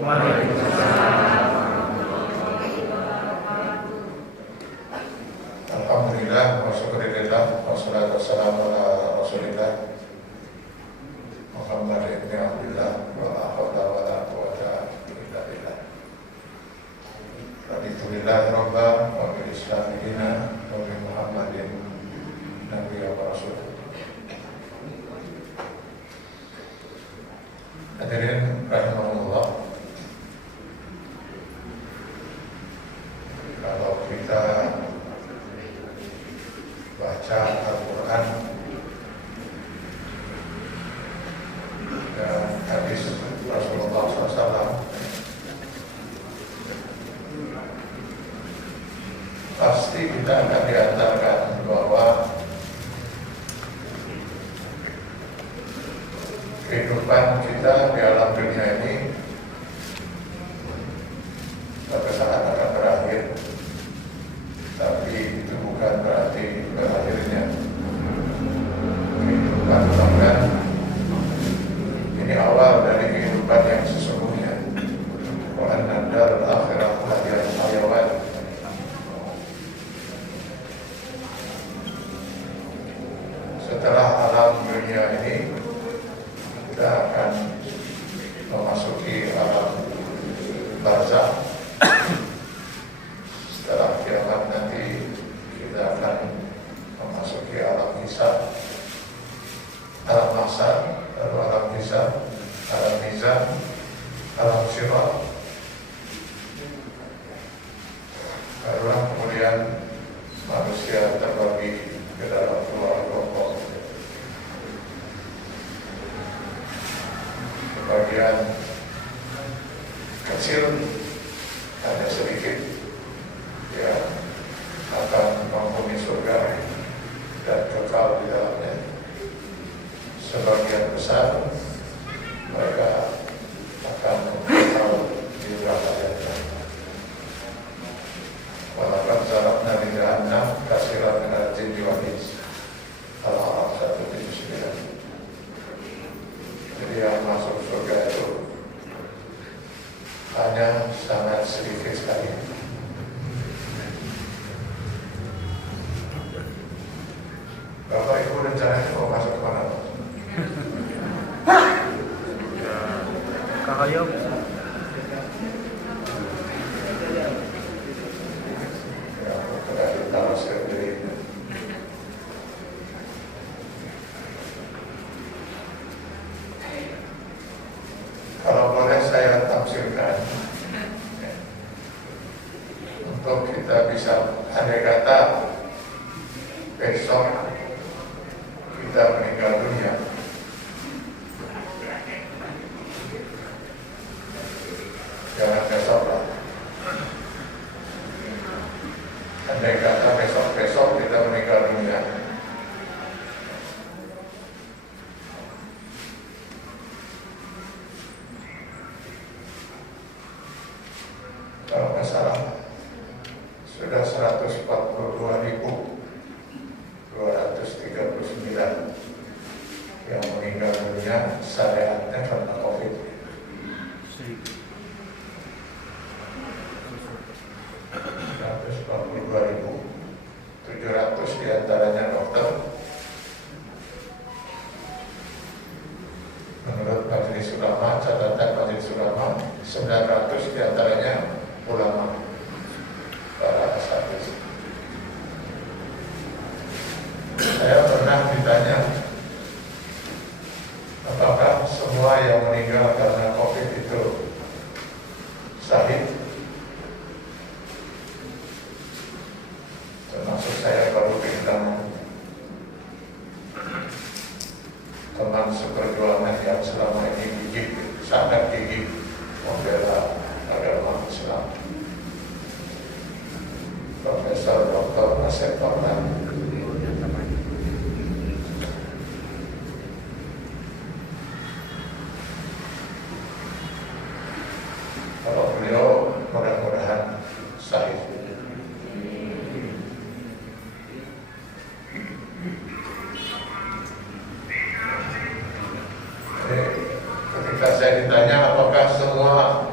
Waalaikumsalam. Alhamdulillah, wa syukurillah, wa salatu wassalamu ala rasulillah Muhammad ibn Abdullah, wa la hawla wa la quwwata illa billah. Alhamdulillah Rabbah, wa bil Islam dina, wa bi Muhammadin nabiyya wa rasul. Hadirin rahimahullah, kalau kita baca Al-Quran dan hadis Rasulullah SAW, pasti kita akan diantarkan bahwa kehidupan kita di alam dunia ini suatu saat akan berakhir, tapi itu bukan berarti berakhirnya kehidupan, bahkan ini awal dari kehidupan yang sesungguhnya. Wa anna darul akhirah lahiyal hayawan. Setelah alam dunia ini, kita akan memasuki alam barzakh. Setelah kiamat nanti kita akan memasuki alam hisab, alam mahsyar, lalu alam hisab, alam mizan, alam sirat. Barulah kemudian manusia terbagi ke dalam dua kelompok. Sebagian kecil, hanya sedikit, yang akan menghuni surga dan kekal di dalamnya. Sebagian besar mereka akan kekal di neraka jahanam. Walaqad zarabna li jahannam katsiran minal jinni wal ins. Al-A'raf 179. Jadi yang masuk surga itu hanya sangat sedikit sekali. Bapak Ibu rencananya mau masuk ke mana? Kahayam. Ya, sudah ditaruh sendiri. Kalau boleh saya tafsirkan, untuk kita bisa andai kata besok kita meninggal dunia, jangan besok lah. Andai kata besok kita meninggal dunia, kalau nggak salah sudah 142.239 yang meninggal dunia syariatnya karena COVID. (142.700) diantaranya dokter. Menurut Majelis Ulama, catatan Majelis Ulama, 900 diantaranya ulama, para asatidz. Saya pernah ditanya, apakah semua yang meninggal karena COVID itu syahid? Termasuk saya baru kehilangan teman seperjuangan yang selama ini gigih, sangat gigih membela agama Islam, Profesor Dr. Asep Tornan. Kalau beliau mudah-mudahan syahid. Ketika saya ditanya apakah semua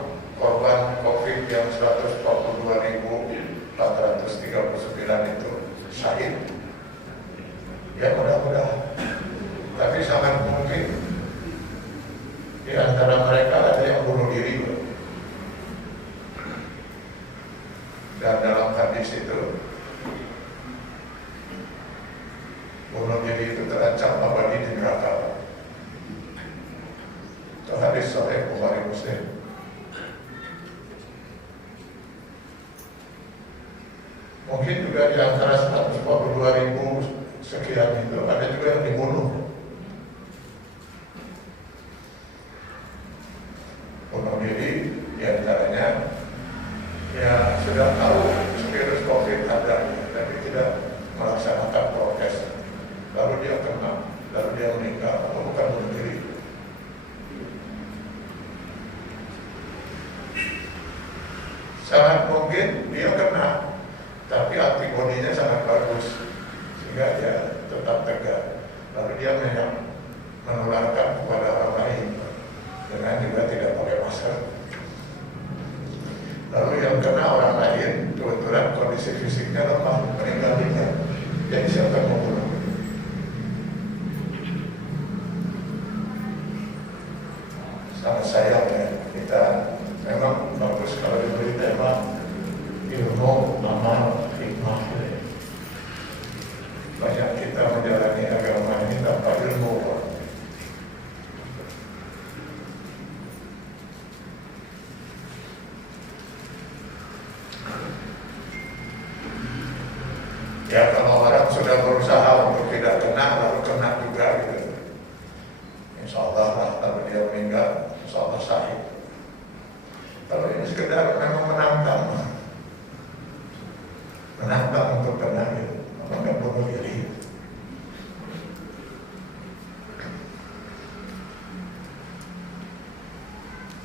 hadis itu, bunuh diri itu terancam abadi di neraka. Itu hadis Sahih Bukhari Muslim. Mungkin juga di antara 142.000 sekian itu ada juga yang dibunuh. Bunuh diri diantaranya ya sudah tahu virus COVID ada, tapi tidak melaksanakan prokes, lalu dia kena, lalu dia meninggal, atau bukan bunuh diri. Sangat mungkin dia kena, tapi antibodinya sangat bagus, sehingga dia tetap tegak, lalu dia menularkan kepada orang lain dengan juga tidak pakai masker. Lalu yang kena orang lain kebetulan kondisi fisiknya lemah, meninggal dunia, jadi siapa yang mau bunuh? Sangat sayang ya, kita memang bagus kalau diberi tema ilmu, amal, hikmah. Banyak kita menjalani agama ini tanpa ilmu. Ya kalau orang sudah berusaha untuk tidak kena, lalu kena juga gitu, insya Allah lah, lalu dia meninggal, insya Allah sahih. Kalau ini sekedar memang menantang untuk kena gitu, maka bunuh diri.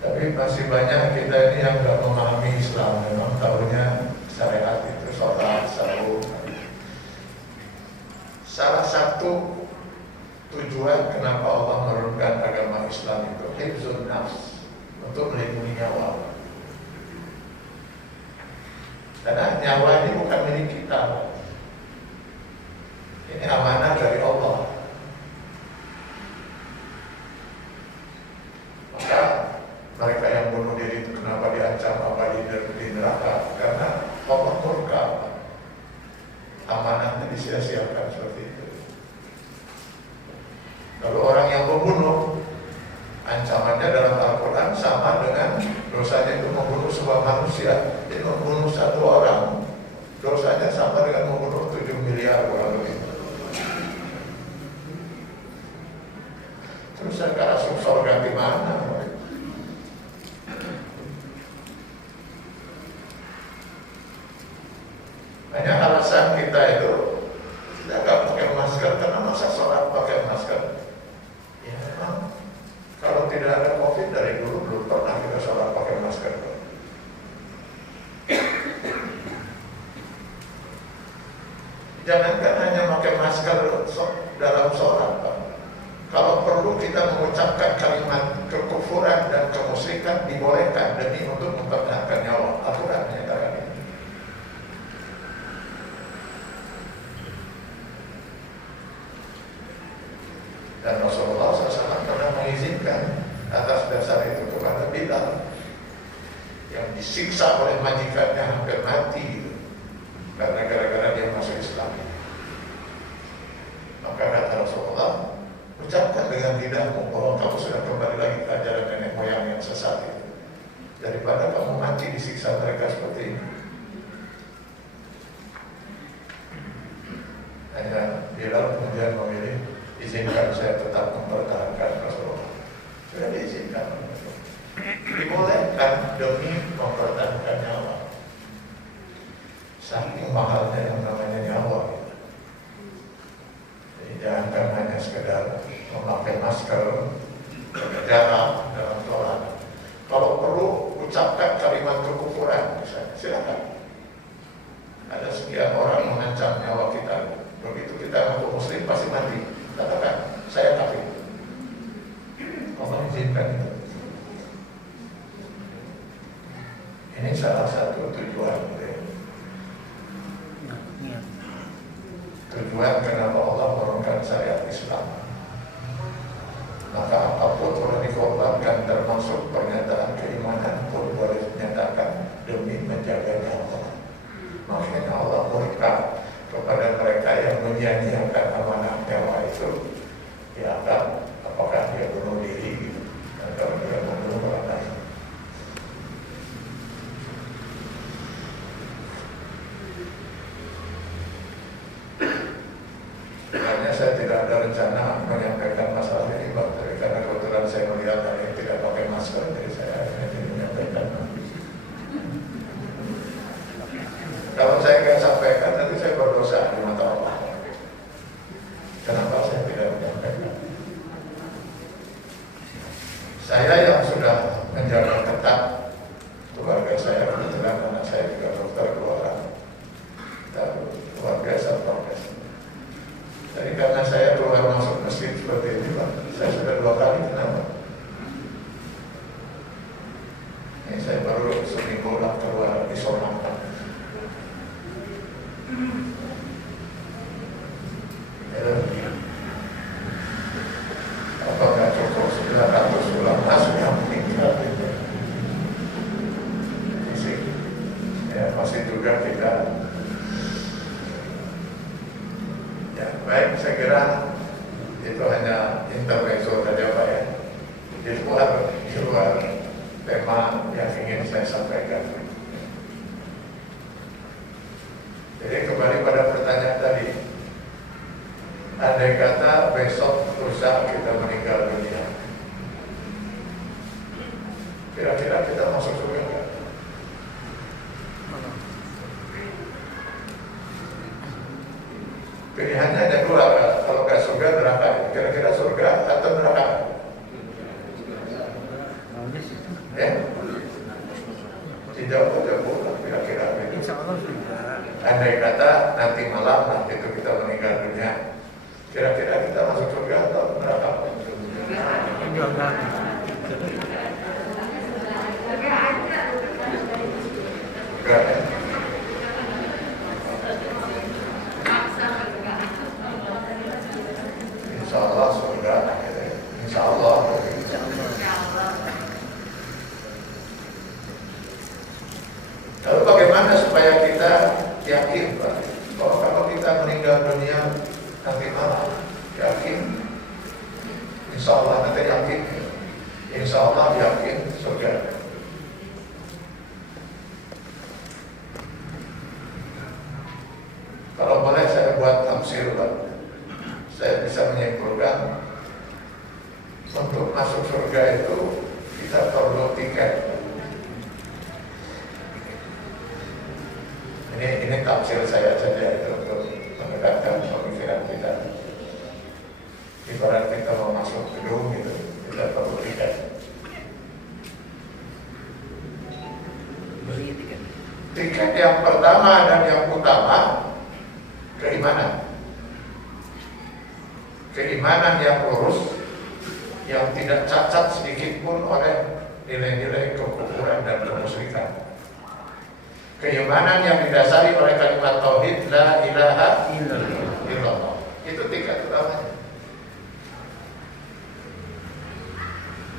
Tapi masih banyak kita ini yang nggak memahami Islam, memang tahunya syariat itu sholat, saum. Salah satu tujuan kenapa Allah menurunkan agama Islam itu hifzun nafs, untuk melindungi nyawa. Karena nyawa ini bukan milik kita, ini amanah dari Allah. Maka mereka yang bunuh diri itu kenapa diancam abadi di neraka? Karena Allah murka, amanahnya disia-siakan seperti itu. Kalau orang yang membunuh, ancamannya dalam Al-Quran sama dengan dosanya itu membunuh sebuah manusia. Jadi membunuh satu orang, dosanya sama dengan membunuh 7 miliar orang lebih. Terus sekarang surga di mana? Banyak alasan kita itu tidak pakai masker karena masa sholat pakai masker. Ya memang kalau tidak ada COVID dari dulu belum pernah kita sholat pakai masker. Jangankan hanya pakai masker dalam sholat, Pak. Kalau perlu kita mengucapkan kalimat kekufuran dan kemusyrikan dibolehkan demi untuk mempertahankan nyawa. Aturan menyatakan ini. Dan Rasulullah SAW pernah mengizinkan atas dasar itu kepada Bilal yang disiksa oleh majikannya hampir mati gitu, karena gara-gara dia masuk Islam. Maka kata Rasulullah, ucapkan dengan lidahmu bahwa kamu sudah kembali lagi ke ajaran nenek moyang yang sesat itu, daripada kamu mati disiksa mereka seperti ini. Hanya Bilal kemudian memilih, izinkan saya tetap mempertahankan Rasulullah. Sudah diizinkan, dibolehkan demi mempertahankan nyawa. Saking mahalnya yang namanya nyawa. Jadi jangan hanya sekedar memakai masker, jarak dalam sholat. Kalau perlu ucapkan kalimat kekufuran, silakan. Ada sekian orang mengancam nyawa kita. Begitu kita ngaku muslim pasti mati. Katakan, saya kafir. Allah izinkan itu. Ini salah satu tujuan. Tujuan kenapa Allah menurunkan syariat Islam. Maka apapun boleh dikorbankan, termasuk pernyataan keimanan pun boleh dinyatakan demi menjaga nyawa. Makanya menyia-nyiakan amanah nyawa itu, dia akan apakah dia bunuh diri gitu, atau dia membunuh orang lain. Sebenarnya saya tidak ada rencana menyampaikan masalah ini, Pak, tapi karena kebetulan saya melihat ada yang tidak pakai masker, jadi saya akhirnya menyampaikan. Kalau saya nggak sampaikan, nanti saya berdosa di mata Allah. Kenapa saya tidak menyampaikan? Saya yang sudah menjaga ketat keluarga saya, kebetulan anak saya juga dokter keluaran, dan luar biasa progres. Jadi karena saya keluar masuk masjid seperti ini, Pak, saya sudah 2 kali kenapa? Ini saya baru seminggu lah keluar isoman. Apakah cukup 900 ulama sudah meninggal? Ya, masih juga tidak. Ya, baik, saya kira itu hanya intermezzo saja, Pak, ya. Di luar tema yang ingin saya sampaikan. Jadi kembali pada pertanyaan tadi, andai kata besok lusa kita meninggal dunia, kira-kira kita masuk surga nggak? Pilihannya ada 2, kalau nggak surga neraka. Kira-kira surga atau neraka? Ya, tidak boleh kira-kira. Andai kata nanti malam lah itu kita meninggal dunia, kira-kira kita masuk surga atau neraka? Enggak, ya? Insya Allah surga, insya Allah. Lalu bagaimana supaya kita yakin, Pak, bahwa kalau kita meninggal dunia nanti malam, yakin, insya Allah nanti yakin, insya Allah yakin surga. Kalau boleh saya buat tafsir, Pak, saya bisa menyimpulkan untuk masuk surga itu kita perlu tiket. Ini tafsir saya saja itu untuk mendekatkan pemikiran kita. Ibarat kita mau masuk gedung gitu, kita perlu tiket. Tiket yang pertama dan yang utama, keimanan. Keimanan yang lurus, yang tidak cacat sedikit pun oleh nilai-nilai kekufuran dan kemusyrikan. Keimanan yang didasari oleh kalimat tauhid la ilaha illallah. Itu tiket utamanya.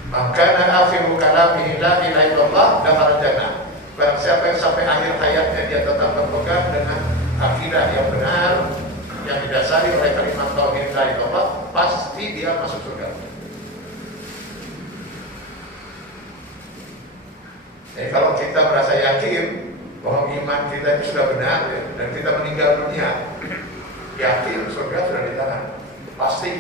Maka akhiru kalamihi la ilaha illallah dakhala jannah. Barang siapa yang sampai akhir hayatnya dia tetap berpegang dengan akidah yang benar yang didasari oleh kalimat tauhid la ilaha illallah, pasti dia masuk surga. Jadi kalau kita merasa yakin bahwa iman kita itu sudah benar, ya, dan kita meninggal dunia, yakin surga sudah di tangan, pasti.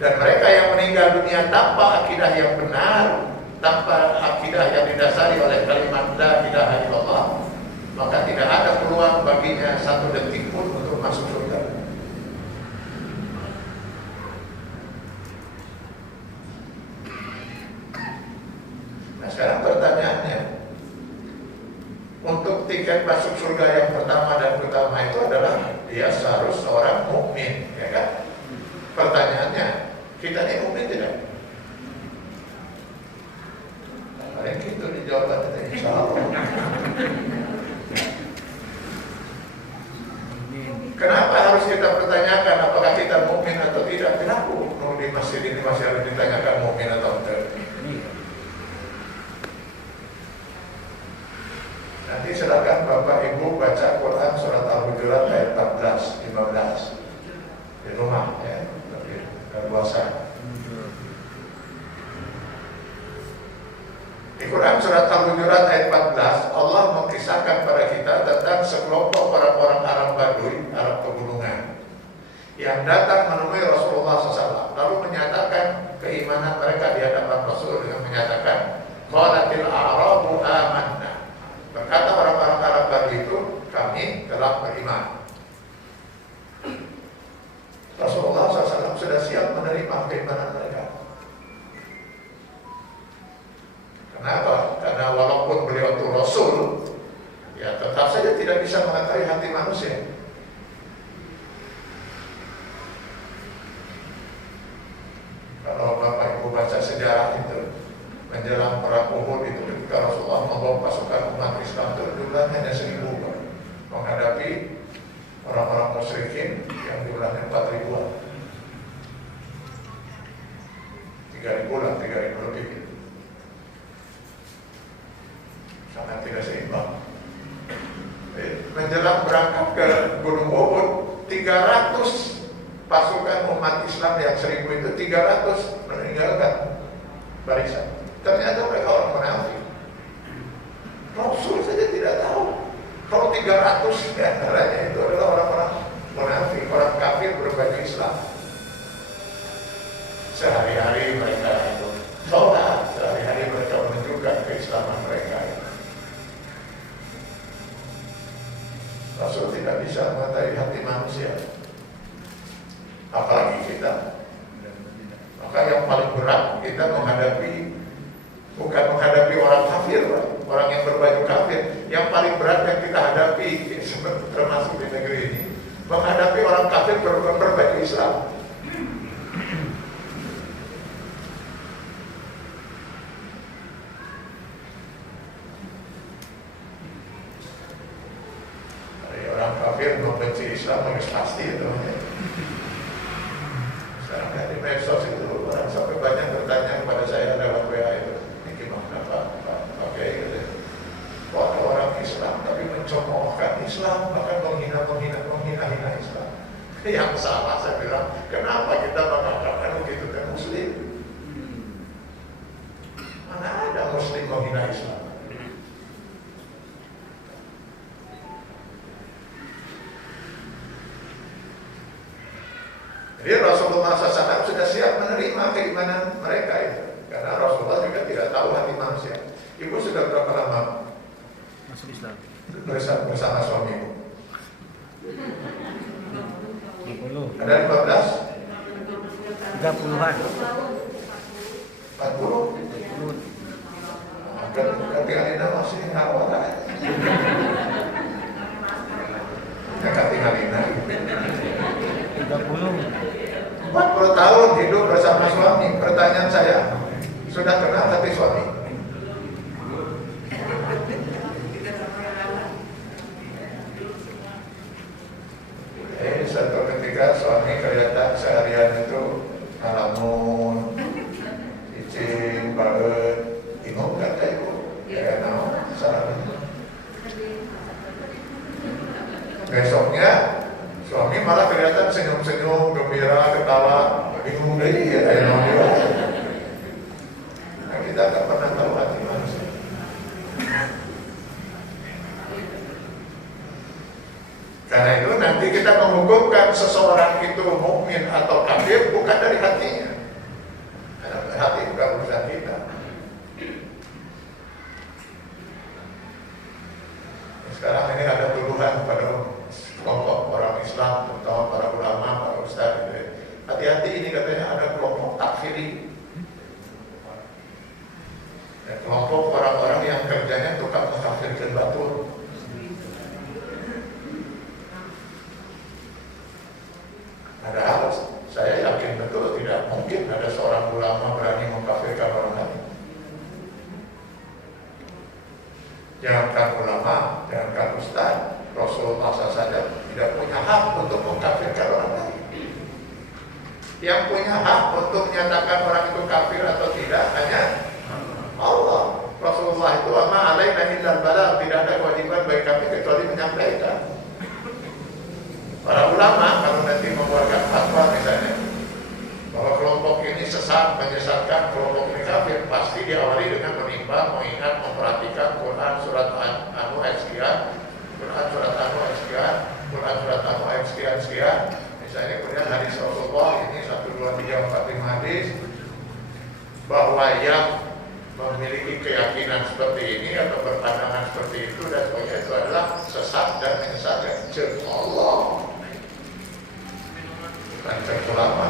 Dan mereka yang meninggal dunia tanpa akidah yang benar, tanpa akidah yang didasari oleh kalimat la ilaha illallah, maka tidak ada peluang baginya satu detik pun untuk masuk surga. Nah, sekarang pertanyaannya, untuk tiket masuk surga yang pertama dan utama itu adalah dia harus seorang mukmin, ya kan? Pertanyaannya, kita ini mukmin tidak? Paling gitu dijawab, insya Allah. Kenapa harus kita pertanyakan apakah kita mukmin atau tidak? Kenapa di masjid ini masih harus ditanyakan mukmin atau tidak? Nanti silakan Bapak Ibu baca Di Quran surat Al-Hujurat ayat 14, Allah mengisahkan pada kita tentang sekelompok orang-orang Arab Baduy, Arab pegunungan, yang datang menemui Rasulullah SAW, lalu menyatakan keimanan mereka di hadapan Rasul dengan menyatakan, qalatil a'rabu amanna. Berkata orang-orang Arab Baduy itu, kami telah beriman. Rasulullah SAW sudah siap menerima keimanan mereka. Kenapa? Karena walaupun beliau itu Rasul, ya tetap saja tidak bisa mengetahui hati manusia. Kalau Bapak Ibu baca sejarah itu, menjelang perang Uhud itu ketika Rasulullah membawa pasukan umat Islam itu jumlahnya hanya 1.000, menghadapi orang-orang musyrikin yang jumlahnya 4.000-an. 3.000 lah, 3.000 lebih. Sangat tidak seimbang. Menjelang berangkat ke Gunung Uhud, 300 pasukan umat Islam yang 1.000 itu 300 meninggalkan barisan. Ternyata mereka orang munafik. Rasul saja tidak tahu kalau 300 diantaranya itu adalah orang-orang munafik, orang kafir berbaju Islam. Sehari-hari mereka itu sholat, sehari-hari mereka menunjukkan keislaman mereka. Rasul tidak bisa mengetahui hati manusia, apalagi kita. Maka yang paling berat kita menghadapi, bukan menghadapi orang kafir, orang yang berbaju kafir. Yang paling berat yang kita hadapi, termasuk di negeri ini, menghadapi orang kafir berbaju Islam. Orang kafir membenci Islam harus pasti itu. Sekarang di medsos itu orang sampai banyak bertanya kepada saya lewat WA itu, ini gimana Pak Kiai gitu. Kok ada orang Islam tapi mencemoohkan Islam, bahkan menghina Islam. Yang salah saya bilang, kenapa kita mengatakan begitu kan Muslim? Mana ada Muslim menghina Islam? Jadi Rasulullah SAW sudah siap menerima keimanan mereka itu, karena Rasulullah juga tidak tahu hati manusia. Ibu sudah berapa lama masuk Islam? Bersama suami ibu? 50. Ada 15? 30-an. 40? Ganti Alina masih ngawal lah. Ganti Alina 30. 40 tahun hidup bersama suami. Pertanyaan saya, sudah kenal hati suami? Suatu ketika suami kelihatan seharian itu ngalamun, cicing, banget, bingung kan kayak ibu? Ya kenal, salah. Besoknya suami malah kelihatan senyum-senyum, gembira, ketawa, bingung deh ya kayak nama. Nah, kita nggak pernah tahu hati manusia. Karena itu nanti kita menghukumkan seseorang itu mukmin atau kafir bukan dari hatinya. Karena hati bukan urusan kita. Sekarang ini ada tuduhan pada kelompok orang Islam, terutama para ulama, para ustaz. Hati-hati, ini katanya ada kelompok takfiri. Dan kelompok orang-orang yang kerjanya tukang mengkafirkan batul. Padahal saya yakin betul tidak mungkin ada seorang ulama berani mengkafirkan orang lain. Jangankan ulama, jangankan ustaz, Rasulullah saja tidak punya hak untuk mengkafirkan orang lain. Yang punya hak untuk menyatakan orang itu kafir atau tidak hanya Allah. Rasulullah itu ama alaina illal balagh, tidak ada kewajiban bagi kami kecuali menyampaikan. Para ulama kalau nanti membuatkan fatwa misalnya bahwa kelompok ini sesat, menyesatkan, kelompok ini kafir, pasti diawali dengan menimbang, mengingat bahwa yang memiliki keyakinan seperti ini atau berpandangan seperti itu dan sebagainya itu adalah sesat dan menyesatkan. Allah, bukan ulama.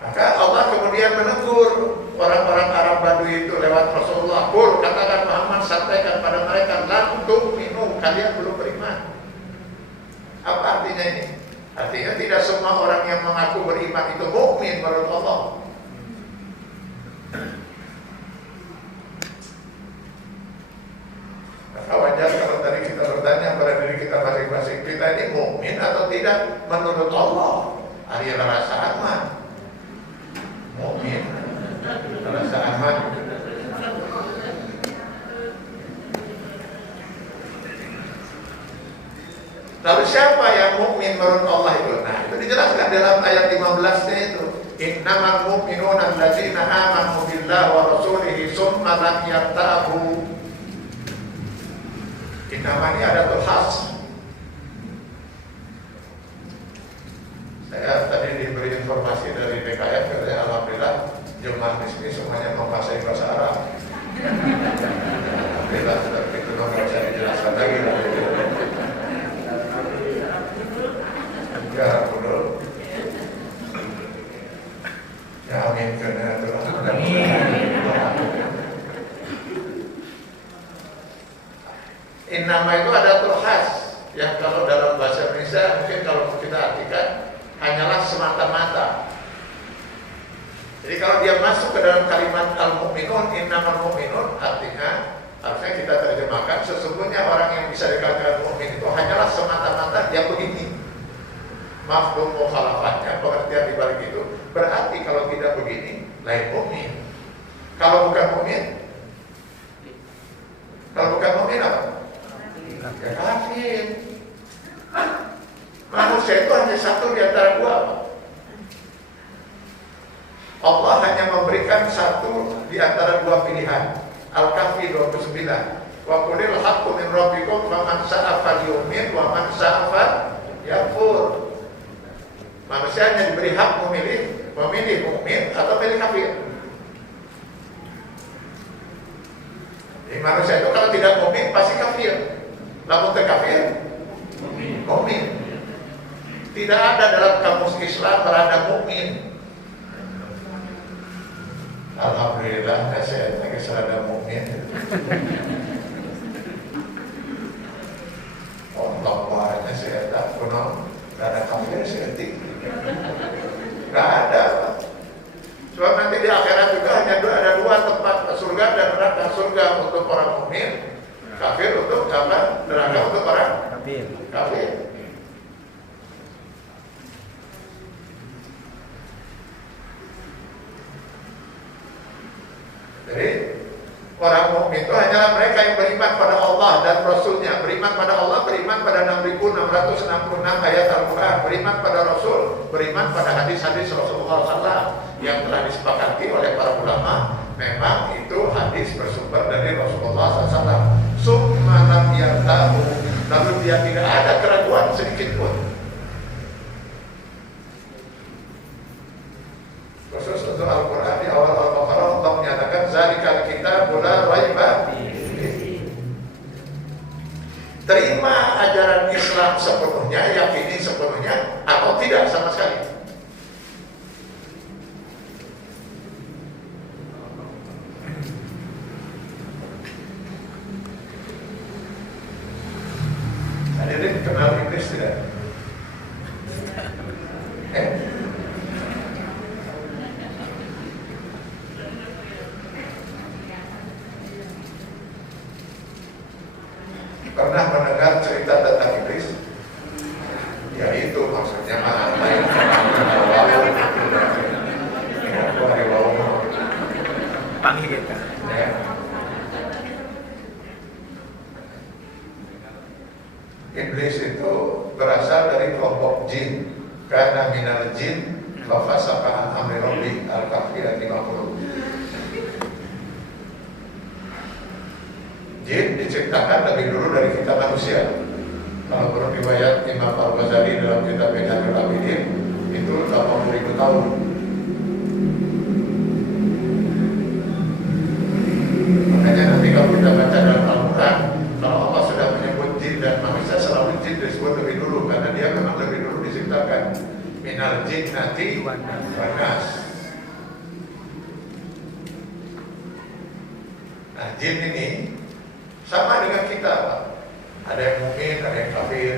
Maka Allah kemudian menegur orang-orang Arab Badui itu lewat Rasulullah. Qul, katakan Muhammad, sampaikan pada mereka, lam tu'minu, kalian belum beriman. Apa artinya ini? Artinya tidak semua orang yang mengaku beriman itu mukmin menurut Allah. Maka wajar kalau tadi kita bertanya pada diri kita masing-masing, kita ini mukmin atau tidak menurut Allah? Ari rasa aman. Mukmin, rasa aman. Lalu siapa yang mukmin menurut Allah itu? Nah, itu dijelaskan dalam ayat 15-nya itu. Innamal mu'minuna alladzina amanu billahi wa rasulihi tsumma lam yartabu. Innama ini ada khas. Saya tadi diberi informasi dari DKM, katanya alhamdulillah jemaah di sini semuanya menguasai bahasa Arab. Alhamdulillah, tapi itu nggak bisa dijelaskan lagi. Ya, betul. Ya, amin. Karena itu Innama itu ada khas yang kalau dalam bahasa Indonesia mungkin kalau kita artikan hanyalah semata-mata. Jadi kalau dia masuk ke dalam kalimat al-mu'minun, innamal mu'minun, artinya harusnya kita terjemahkan sesungguhnya orang yang bisa dikatakan mukmin itu hanyalah semata-mata yang begini. Mafhum mukhalafatnya, pengertian dibalik itu berarti kalau tidak begini lain mukmin. Kalau bukan mukmin, apa? Ya kafir. Manusia itu hanya satu di antara dua. Allah hanya memberikan satu di antara dua pilihan. Al-Kahfi 29. Wa qulil haqqu min rabbikum faman sha'a falyu'min wa man sha'a falyakfur. Manusia hanya diberi hak memilih mukmin atau memilih kafir. Jadi manusia itu kalau tidak mukmin pasti kafir. Namun kafir mukmin. Tidak ada dalam kamus Islam berada mukmin. Alhamdulillah, saya lagi serada mukmin. Allah wahai saya tak pernah ada kafir seketik. Gak ada. Sebab nanti di akhirat juga hanya ada dua tempat, surga dan neraka. Surga untuk orang mukmin, kafir untuk apa? Neraka untuk orang kafir. Jadi orang mukmin itu hanyalah mereka yang beriman pada Allah dan Rasulnya. Beriman pada Allah, beriman pada 6.666 ayat Al-Quran, beriman pada Rasul, beriman pada hadis-hadis Rasulullah SAW yang telah disepakati oleh para ulama. Memang itu hadis bersumber dari Rasulullah SAW. Summa lam yartabu, lalu dia tidak ada keraguan sedikit pun. Khusus untuk Al-Quran di awal Al-Baqarah Allah menyatakan zalikal kitabul la raiba fihi. Terima ajaran Islam sepenuhnya, yakini sepenuhnya atau tidak sama sekali. Hadirin kenal iblis tidak? Pernah mendengar cerita tentang iblis? Ya itu maksudnya apa yang panggil kita. Iblis itu berasal dari kelompok jin. Karena minal jin fafasaqa an amri rabbih Al-Kahfi 50. Jin diciptakan lebih dulu dari kita manusia. Kalau menurut riwayat Imam Al-Ghazali dalam kitab Minhajul Abidin itu 80.000 tahun. Makanya nanti kalau kita baca dalam Al-Quran, kalau Allah sudah menyebut jin dan manusia, selalu jin disebut lebih dulu karena dia memang lebih dulu diciptakan. Minal jinnati wan nas. Nah, jin ini sama dengan kita, Pak. Ada yang mukmin, ada yang kafir,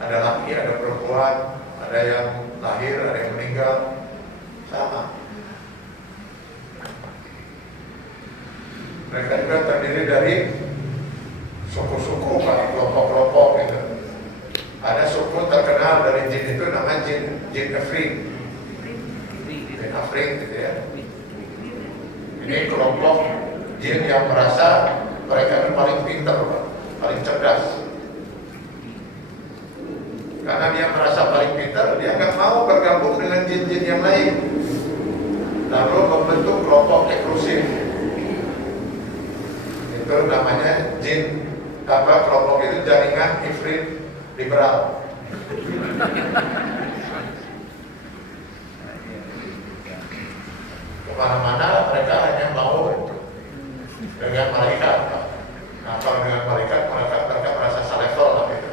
ada laki, ada perempuan, ada yang lahir, ada yang meninggal, sama. Mereka juga terdiri dari suku-suku, Pak, kelompok-kelompok gitu. Ada suku terkenal dari jin itu namanya jin Afrik. Jin Afrik gitu ya. Ini kelompok jin yang merasa mereka yang paling pintar, Pak, paling cerdas. Karena dia merasa paling pintar, dia nggak mau bergabung dengan jin-jin yang lain. Lalu membentuk kelompok eksklusif. Itu namanya jin kelompok itu jaringan Ifrit liberal. Kemana-mana mereka hanya mau dengan malaikat. Nah, kalau dengan malaikat mereka merasa selevel lah gitu.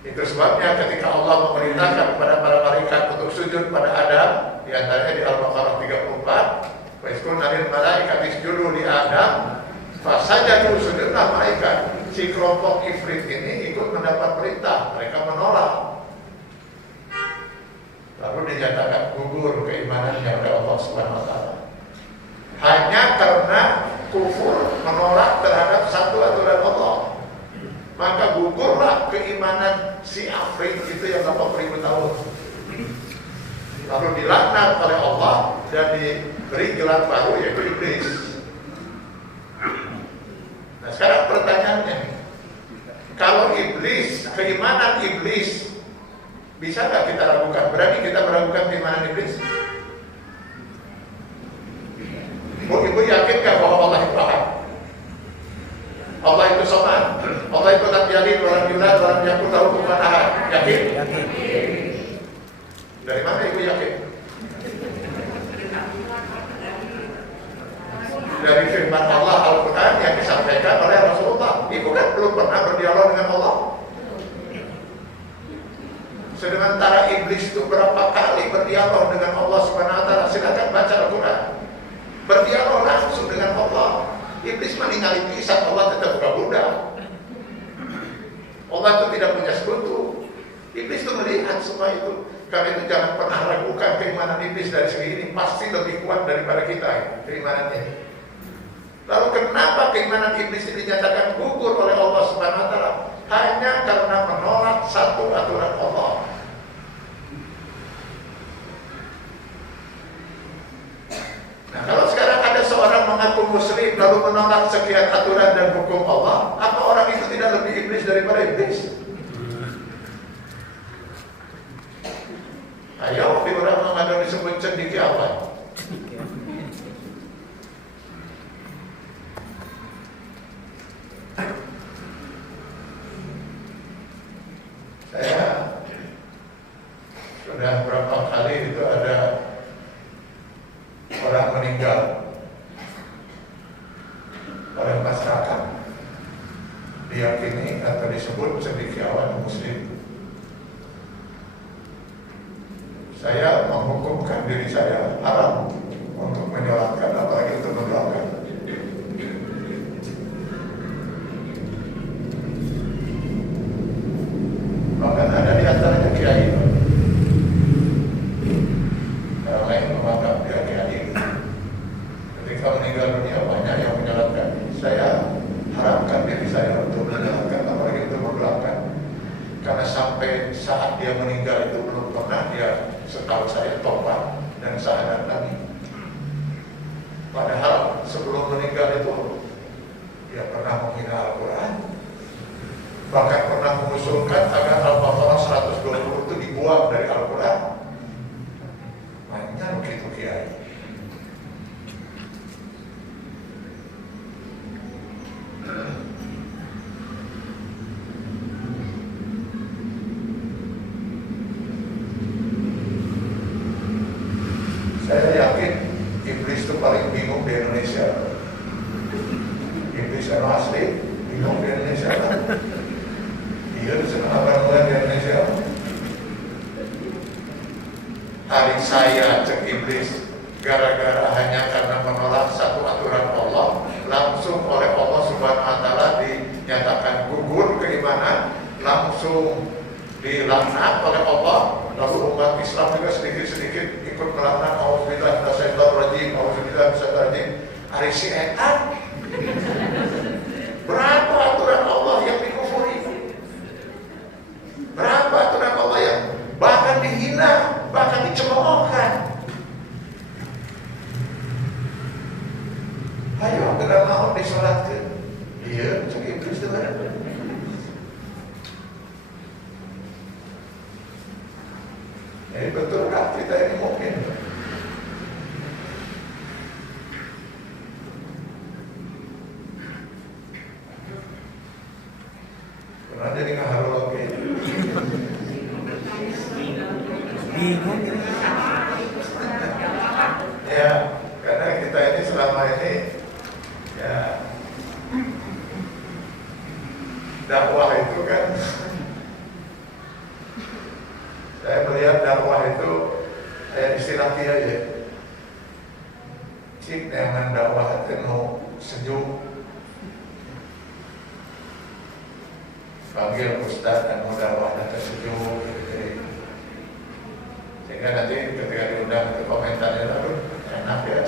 Itu sebabnya ketika Allah memerintahkan kepada para malaikat untuk sujud pada Adam, di antaranya di Al-Baqarah 34, wa isqulna lil malaikati isjudu li Adam, fasajadu, sujudlah malaikat. Si kelompok Ifrit ini ikut mendapat perintah, mereka menolak. Lalu dinyatakan gugur keimanannya oleh Allah Subhanahu wa taala. Hanya karena kufur, menolak terhadap satu aturan Allah. Maka gugurlah keimanan si Afrik itu yang 80.000 tahun. Lalu dilaknat oleh Allah dan diberi gelar baru, yaitu iblis. Nah, sekarang pertanyaannya, kalau iblis, keimanan iblis, bisa nggak kita ragukan? Berani kita meragukan keimanan iblis? Ibu yakin nggak bahwa Allah itu Ahad? Allah itu Samad, Allah itu lam yalid wa lam yulad wa lam yakul lahu kufuwan ahad. Yakin? Yakin. Dari mana ibu yakin? Dari firman Allah Al-Quran yang disampaikan oleh Rasulullah. Ibu kan belum pernah berdialog dengan Allah. Sementara iblis itu berapa kali berdialog dengan Allah Subhanahu wa taala. Silakan baca Al-Quran. Berdialog langsung dengan Allah. Iblis meninggali pisah, Allah tetap budak-budak. Allah itu tidak punya sekutu. Iblis itu melihat semua itu. Karena itu jangan pernah ragukan keimanan iblis dari segi ini. Pasti lebih kuat daripada kita keimanannya. Lalu kenapa keimanan iblis ini dinyatakan gugur oleh Allah Subhanahu wa taala? Hanya karena menolak satu aturan Allah. Nah, kalau sekarang ada seorang mengaku muslim lalu menolak sekian aturan dan hukum Allah, apa orang itu tidak lebih iblis daripada iblis? Ayo, di orang mengadil disebut cendekiawan. Saya sudah berapa kali itu ada orang meninggal oleh masyarakat diyakini atau disebut cendekiawan muslim. Saya menghukumkan diri saya haram untuk menyolatkan, apalagi untuk mendoakan. Bahkan ada di antaranya kiai. Orang lain menganggap dia kiai. Ketika meninggal dunia banyak yang menyolatkan. Saya haramkan diri saya untuk menyolatkan, apalagi untuk mendoakan. Karena sampai saat dia meninggal itu belum pernah dia, setahu saya, tobat dan syahadat Nabi. Padahal sebelum meninggal itu dia pernah menghina Al-Quran, bahkan pernah mengusulkan agar Al-Baqarah 120 itu dibuang dari Al-Quran. Banyak begitu kiai. paling bingung di Indonesia. Iblis anu asli bingung di Indonesia lah. Iya senang apa mulai di Indonesia. Hari saya cek iblis gara-gara hanya karena menolak satu aturan Allah, langsung oleh Allah Subhanahu wa taala dinyatakan gugur keimanan, langsung dilaknat oleh Allah. Lalu umat Islam juga sedikit-sedikit ikut melaknat auzubillahi minasyaitonir rajim, auzubillahi minasyaitonir rajim. Ari si etan. Berapa aturan Allah yang dikufuri? Berapa aturan Allah yang bahkan dihina, bahkan dicemoohkan? Ayo, gerak mau disolatkan. Iya, cek iblis dengar. Jadi betul kan kita ini mungkin. Pernah jadi ngaharu lagi. Bingung. Ya, karena kita ini selama ini ya dakwah itu kan, saya melihat dakwah itu istilah dia ya, cik dengan dakwah itu mau sejuk, panggil ustaz dan mau dakwah dan sejuk gitu. Sehingga nanti ketika diundang ke komentarnya lalu enak ya,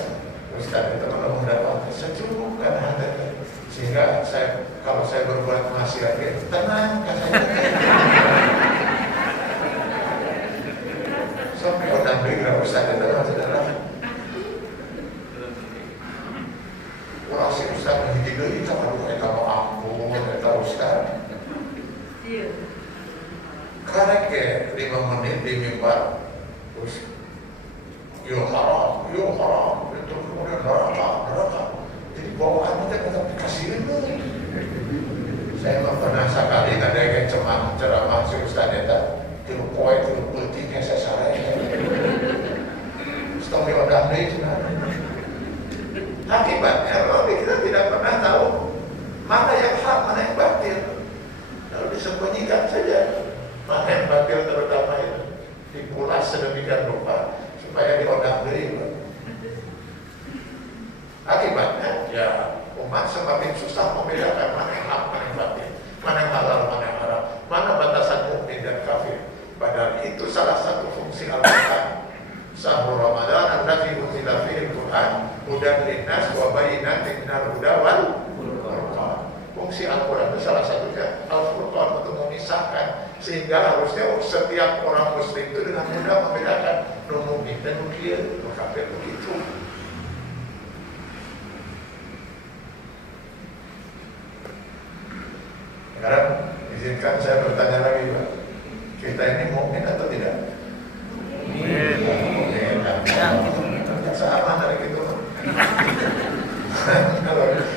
ustaz itu kalau mau dakwah sejuk kan ada. Sehingga kalau saya berbuat maksiat itu tenang kan saya. Sampai orang dengar ustaz itu saudara. Orang si ustaz menghidupkan itu kalau kita mau ampun, kita ustaz. Karena ke 5 menit di mimbar, terus yo haram, itu kemudian neraka. Jadi bawaannya tetap dikasihin loh. Saya pernah sekali ada yang ceramah si ustaz itu, tilu poin, tilu putih, saya sarai. Setong diodang deh sebenarnya. Akibatnya kita tidak pernah tahu mana yang hak, mana yang batil. Lalu disembunyikan saja mana yang batil, terutama itu dipulas sedemikian rupa supaya diodang deh. Akibatnya ya umat semakin susah membedakan mana yang hak, mana yang batil, mana yang halal, mana yang haram, mana batasan mukmin dan kafir. Padahal itu salah satu fungsi Al-Quran. Syahrul Ramadan allazi unzila fihi al-Quran hudan linnas wa bayyinatin minal huda wal furqan. Fungsi Al-Quran itu salah satunya Al-Furqan, untuk memisahkan, sehingga harusnya setiap orang muslim itu dengan mudah membedakan mukmin dan kafir begitu. Sekarang izinkan saya bertanya lagi, Pak. Kita ini mukmin atau tidak? Mukmin. Sama dari itu.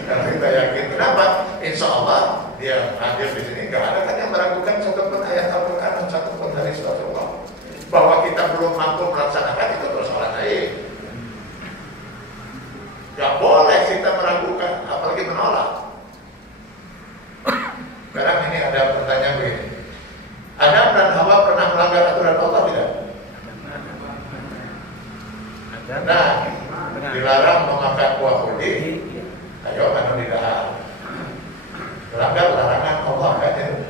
Kalau kita yakin, kenapa? Insya Allah dia hadir di sini. Gak ada kan yang meragukan satupun ayat Al-Quran dan satupun hadis Rasulullah. Bahwa kita belum mampu melaksanakan itu persoalan lain. Gak boleh kita meragukan, apalagi menolak. Sekarang ini ada pertanyaan begini. Adam dan Hawa pernah melanggar aturan Allah tidak? Nah, dilarang memakan buah budi. Ayo mana tidak? Melanggar larangan Allah kan?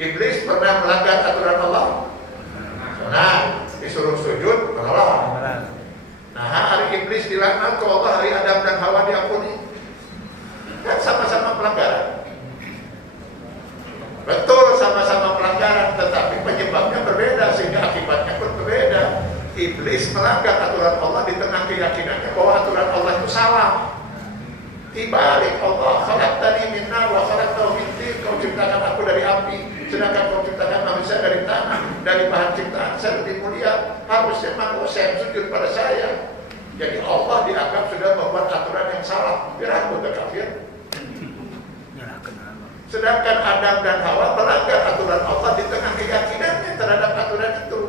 Iblis pernah melanggar aturan Allah? Nah, disuruh sujud menolak. Nah, hari iblis dilaknat ke Allah, hari Adam dan Hawa diampuni. Kan sama-sama pelanggaran. Betul, sama-sama pelanggaran, tetapi penyebabnya berbeda sehingga akibatnya pun berbeda. Iblis melanggar aturan Allah di tengah keyakinannya bahwa aturan Allah itu salah. Dibalik Allah, khalaqtani min nar wa khalaqtahu min tin, kau ciptakan aku dari api, sedangkan kau ciptakan manusia dari tanah, dari bahan ciptaan saya lebih mulia. Harusnya manusia sujud pada saya. Jadi Allah dianggap sudah membuat aturan yang salah. Beraku kafir. Sedangkan Adam dan Hawa melanggar aturan Allah di tengah keyakinannya terhadap aturan itu.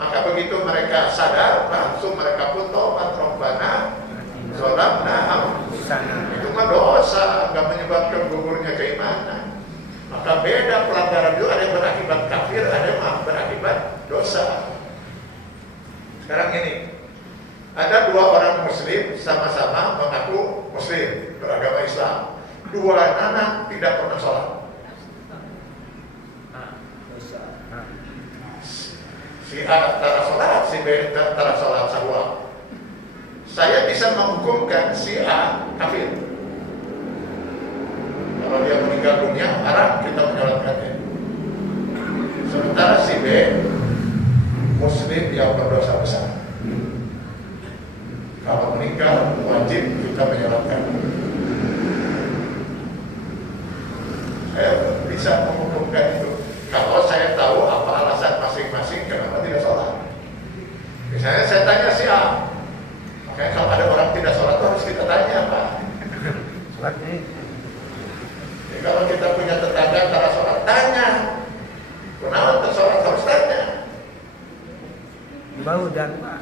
Maka begitu mereka sadar, langsung mereka pun taubat, Rabbana bukan dosa. Sekarang ini, ada dua orang muslim sama-sama mengaku muslim, beragama Islam. Dua anak tidak pernah sholat. Si A tara sholat, si B tara sholat sahwa. Saya bisa menghukumkan si A kafir. Kalau dia meninggal dunia, haram kita menyolatkannya. Sementara si B muslim yang berdosa besar. Kalau meninggal wajib kita menyolatkan. Saya bisa menghukumkan itu. Kalau saya tahu apa alasan masing-masing kenapa tidak sholat. Misalnya saya tanya si A, makanya kalau ada orang tidak sholat itu harus kita tanya Pak. Sholatnya. Jadi kalau kita punya tetangga antara sholat, tanya. Kenapa sholat harus tanya? Bau dan Pak.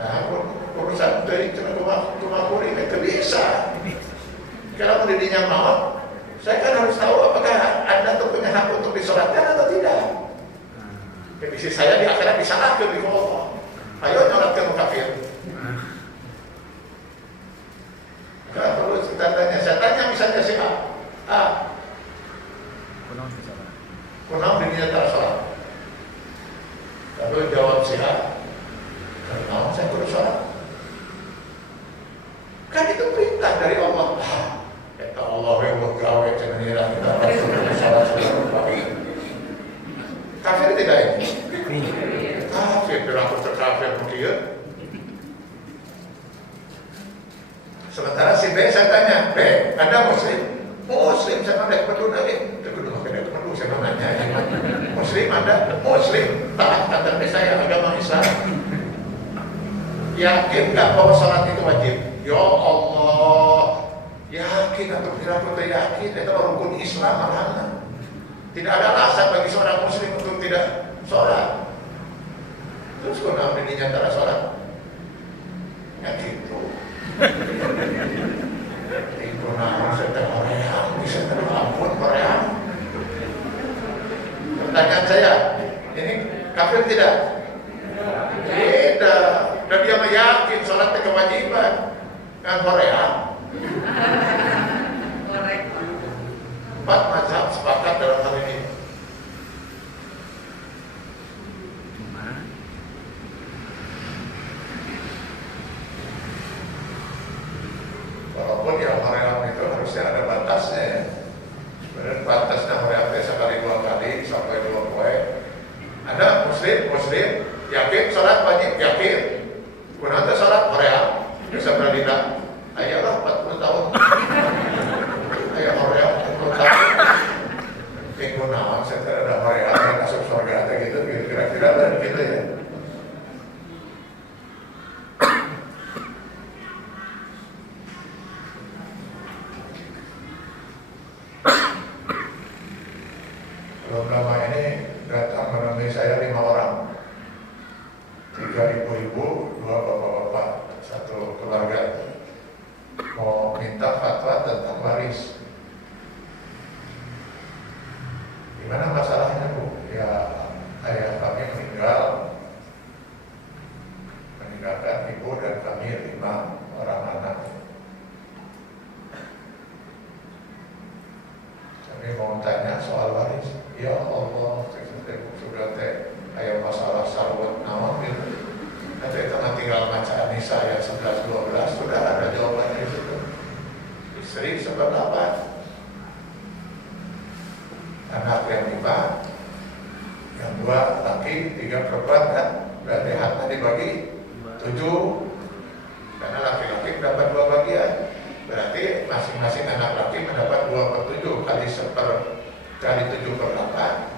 Nah, urusan dari cuma kuring itu bisa. Kalau dirinya mau, saya kan harus tahu apakah Anda tuh punya hak untuk disolatkan atau tidak. Kondisi saya di akhirat disalahkan di Allah. Ayo nyolatkan kafir. Kalau perlu kita tanya, saya tanya misalnya si A, kunau dirinya tak sholat. Lalu jawab si A, kenapa saya perlu sholat? Kan itu perintah dari Allah. Kata Allah yang bergawe cenderira kita sholat pagi. Kafir tidak ini? Kafir, berlaku terkafir mungkin. Sementara si B saya tanya, B, Anda muslim? Muslim, saya tidak perlu dari. Tidak perlu saya nanya. Muslim Anda? Muslim. Taat kata saya agama Islam. Yakin nggak bahwa sholat itu wajib? Ya Allah, yakin atau tidak? Kita yakin itu rukun Islam mana? Tidak ada alasan bagi seorang muslim untuk tidak sholat. Terus kenapa dirinya antara sholat? Ya gitu. Itu nama sedang Korea, bisa terampun Korea. Pertanyaan saya, ini kafir tidak? Tidak. Dan dia meyakin sholat itu kewajiban. Kan Korea? Empat mazhab sepakat dalam hal ini. Walaupun yang Korea itu harusnya ada batasnya ya. Sebenarnya batasnya Korea itu sekali dua kali sampai 2 poin. Ada muslim yakin sholat wajib, yakin. Kunanta sholat Korea bisa berlinda. Ayolah 40 tahun. Ayo Korea 40 tahun. Minggu naon setelah ada Korea yang masuk surga atau gitu kira-kira dan gitu ya. Belum lama ini datang menemui saya 5 orang. 3 ibu-ibu, 2 bapak-bapak, 1 keluarga. Mau minta fatwa tentang waris. Gimana masalahnya Bu? Ya ayah kami meninggalkan ibu dan kami 5 orang anak. Kami mau tanya soal waris. Ya Allah, sudah ayah masalah sarwat nawan gitu. Nanti karena tinggal baca An-Nisa ayat 11-12 sudah ada jawabannya di situ. Istri seberapa? Anak yang 5, yang 2 laki, 3 perempuan kan. Berarti haknya dibagi 7. Karena laki-laki dapat 2 bagian. Berarti masing-masing anak laki mendapat 2/7 kali 7/8.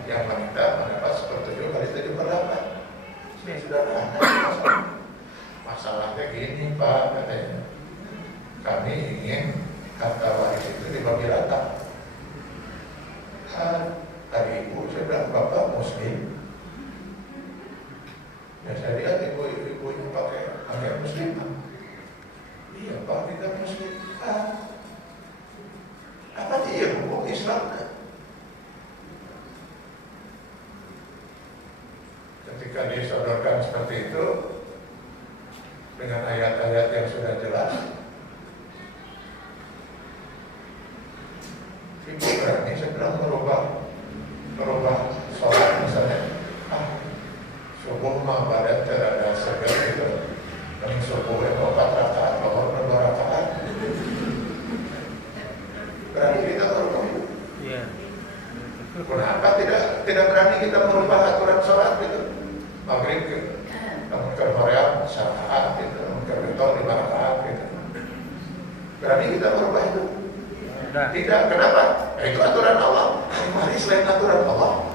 Yang wanita mendapat 1/7 kali 7/8. Ini sudah ada masalahnya gini Pak katanya. Kami ingin harta waris itu dibagi rata. Tadi ibu saya bilang bapak muslim. Ya saya lihat ibu itu pakai muslim. Iya Pak kita muslim. Apa dia hukum Islam? ketika disodorkan seperti itu dengan ayat-ayat yang sudah jelas, ibu berani saya bilang merubah sholat misalnya, subuh mah badan terada segar gitu, dan subuh itu 4 rakaat, nomor 2 rakaat, berani kita merubah? Iya. Kenapa tidak berani kita merubah aturan sholat gitu? Maghrib gitu, namun ke Korea syarat gitu, namun ke Beton 5 rakaat gitu. Berani kita merubah itu? Tidak, kenapa? Itu aturan Allah. Mari selain aturan Allah.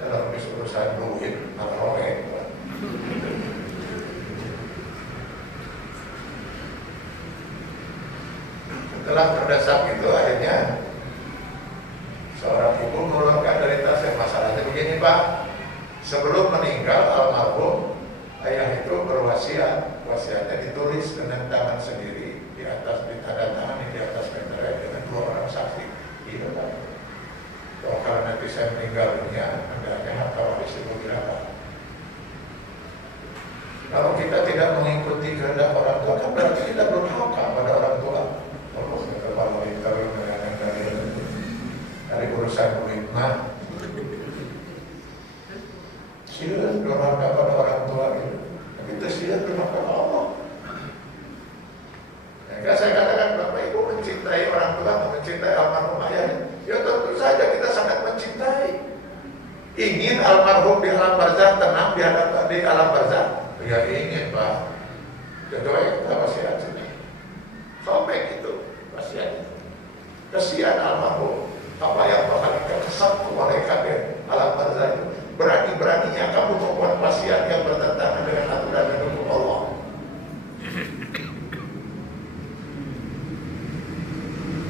Dalam urusan duit, malah setelah terdesak itu akhirnya seorang ibu mengeluarkan dari tasnya. Masalahnya begini Pak, sebelum meninggal almarhum ayah itu berwasiat, wasiatnya ditulis dengan tangan sendiri di atas, ditandatangani di atas meterai dengan 2 orang saksi. Iya Pak. Kalau nanti saya meninggal dunia, hendaknya harta waris itu dirata. Kalau kita tidak mengikuti kehendak orang tua, kan berarti kita berhak pada orang tua. Allah kepala kita dari urusan duit mah. Sila durhaka pada orang tua gitu. Kita sila durhaka Allah. Ya, saya katakan Bapak Ibu mencintai orang tua, mencintai almarhum ayah. Ya tentu saja kita sangat mencintai. Ingin almarhum di alam barzah tenang di alam barzah. Ya ingin Pak. Jadi kita wasiat sini. Sobek itu wasiat. Kasihan almarhum. Apa yang bakal kesan malaikat di alam barzah itu. Berani-beraninya kamu membuat wasiat yang bertentangan dengan aturan dan hukum Allah.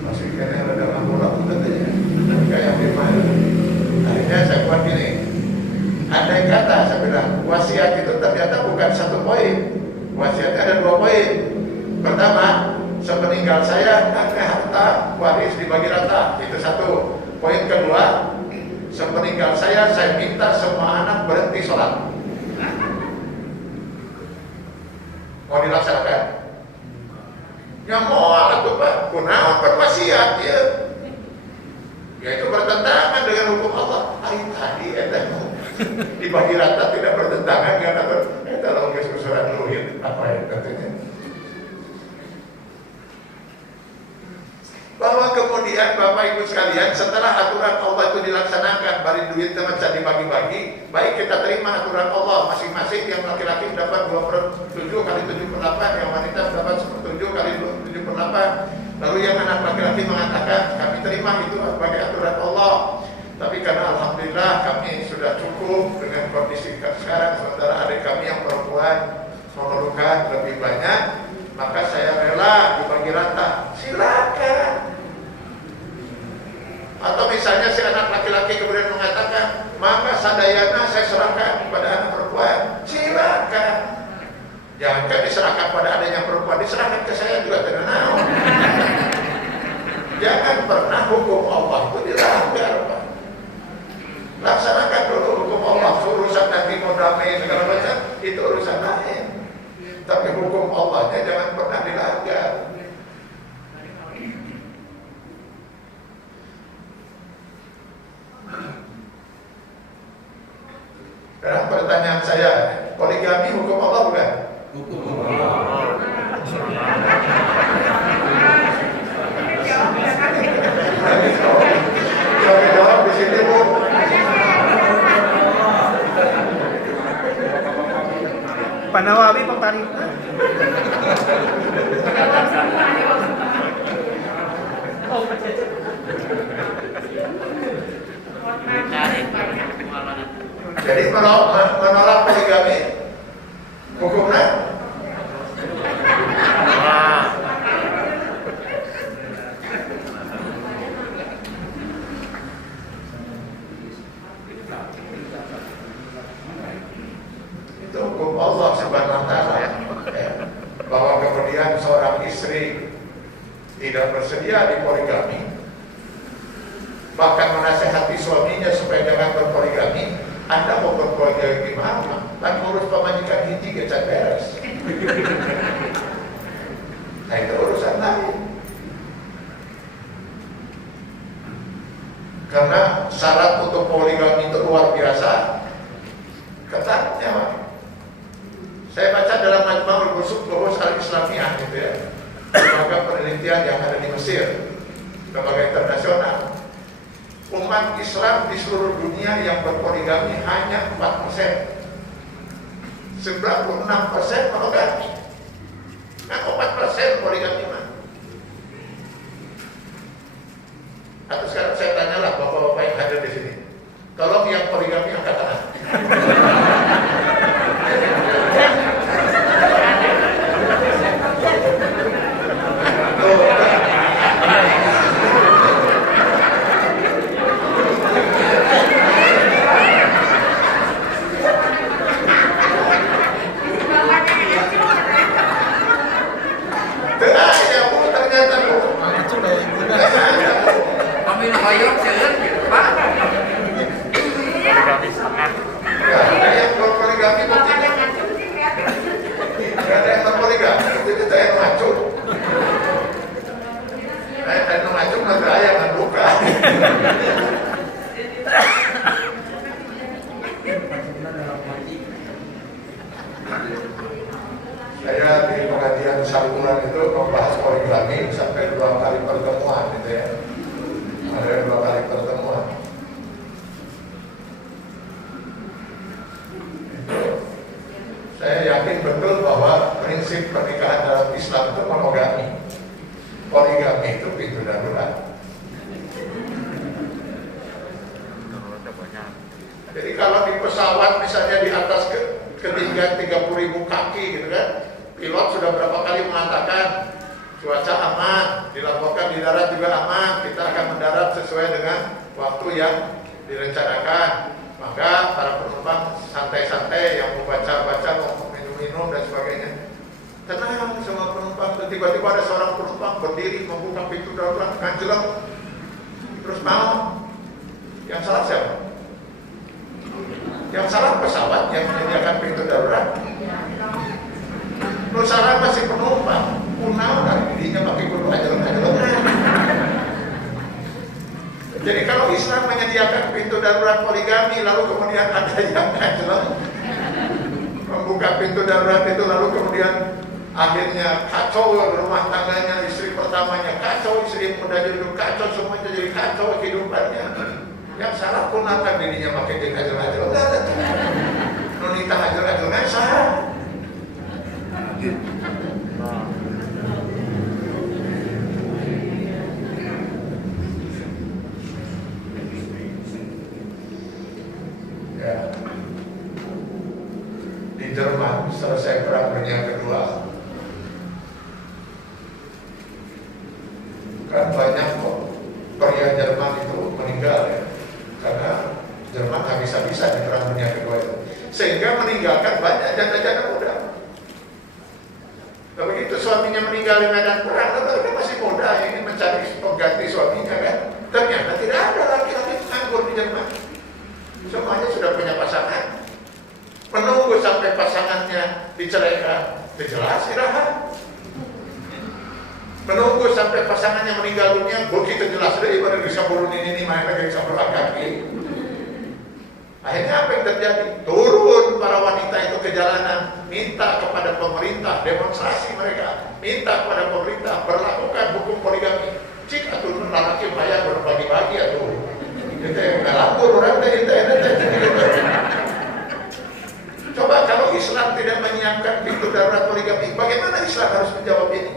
Masih kena ada lampu-lampu katanya. Kayak gimana? Akhirnya saya buat gini. Andai kata saya bilang wasiat itu ternyata bukan 1 poin. Wasiatnya ada 2 poin. Pertama, sepeninggal saya harta waris dibagi rata. Itu 1. Poin kedua, sepeninggal saya minta semua anak berhenti sholat. Mau dilaksanakan? Ya mau itu Pak. Kunaon berwasiat ya. Ya itu bertentangan dengan hukum Allah. Hari tadi dibagi rata tidak bertentangan dengan aturan. Kalau kesusuran duit apa yang katanya? Bahwa kemudian Bapak Ibu sekalian, setelah aturan Allah itu dilaksanakan, bari duit teman dibagi-bagi, baik kita terima aturan Allah masing-masing. Yang laki-laki dapat 2/7 kali 7/8, yang wanita dapat 7 kali 7/8. Lalu yang anak laki-laki mengatakan kami terima itu sebagai aturan Allah. Tapi karena alhamdulillah kami sudah cukup dengan kondisi sekarang, sementara adik kami yang perempuan memerlukan lebih banyak, maka saya rela dibagi rata. Silakan. Atau misalnya si anak laki-laki kemudian mengatakan, maka sadayana saya serahkan kepada anak perempuan. Silakan. Jangan diserahkan pada adanya perempuan, diserahkan ke saya juga tidak mau. Jangan pernah hukum Allah itu dilanggar, Pak. Laksanakan dulu hukum Allah. Urusan nanti mau damai segala macam itu urusan lain. Tapi hukum Allahnya jangan pernah dilanggar. Sekarang pertanyaan saya, poligami hukum Allah bukan? Hukum Allah. Jawab di sini Bu. Panawawi pemerintah. Jadi menolak poligami hukumnya itu hukum Allah Subhanahu wa taala, ya. Bahwa kemudian seorang istri tidak bersedia dipoligami, bahkan menasehati suaminya supaya jangan berpoligami. Anda mau berkeluarga gimana? Kan ngurus pemajikan hiji gecat beres. Nah itu urusan lain. Karena syarat untuk poligami itu luar biasa ketatnya, Pak. Saya baca dalam Majma'ul Buhus Al-Islamiyah gitu ya, lembaga penelitian yang ada di Mesir, lembaga internasional. Umat Islam di seluruh dunia yang berpoligami hanya 4%. 96% monogami. Nah, 4% poligami mah. Atau sekarang saya tanyalah bapak-bapak yang hadir di sini, tolong yang poligami angkat tangan. Saya di pengajian Sambulan itu membahas poligami sampai 2 kali pertemuan gitu ya. Ada 2 kali pertemuan. Saya yakin betul bahwa prinsip pernikahan dalam Islam itu monogami. Poligami itu pintu darurat. Jadi kalau di pesawat misalnya di atas ketinggian 30.000 kaki gitu kan, pilot sudah berapa kali mengatakan cuaca aman, dilaporkan di darat juga aman, kita akan mendarat sesuai dengan waktu yang direncanakan. Maka para penumpang santai-santai yang mau baca-baca, mau minum-minum dan sebagainya, tenang semua penumpang. Tiba-tiba ada seorang penumpang berdiri membuka pintu darurat, anjlok, terus mau. Yang salah siapa? Yang salah pesawat yang menyediakan pintu darurat. Terus salah masih penumpang, punah dari dirinya pakai kudu anjlok. Jadi kalau Islam menyediakan pintu darurat poligami, lalu kemudian ada yang anjlok membuka pintu darurat itu, lalu kemudian akhirnya kacau rumah tangganya, istri pertamanya kacau, istri yang muda jadi kacau, semuanya jadi kacau kehidupannya. Yang salah pun akan dirinya pakai jeng ajel-ajel. Nunita ajel-ajel kan salah. Ya. Di Jerman selesai perang dunia kedua, kan banyak kok pria Jerman itu meninggal ya, karena Jerman habis-habisan di perang dunia kedua itu, sehingga meninggalkan banyak janda-janda muda. Kalau begitu suaminya meninggal di medan perang, mereka masih muda ingin mencari pengganti suaminya kan, ternyata tidak ada laki-laki nganggur di Jerman. Semuanya sudah punya pasangan, menunggu sampai pasangannya diceraikan, jelas istirahat. Menunggu sampai pasangannya meninggal dunia, begitu jelas deh ibarat bisa burun ini main lagi bisa kaki. Akhirnya apa yang terjadi? Turun para wanita itu ke jalanan, minta kepada pemerintah, demonstrasi mereka, minta kepada pemerintah berlakukan hukum poligami. Jika turun lelaki bayar berbagi-bagi atau itu nggak lapor orang itu. Coba kalau Islam tidak menyiapkan pintu darurat poligami, bagaimana Islam harus menjawab ini?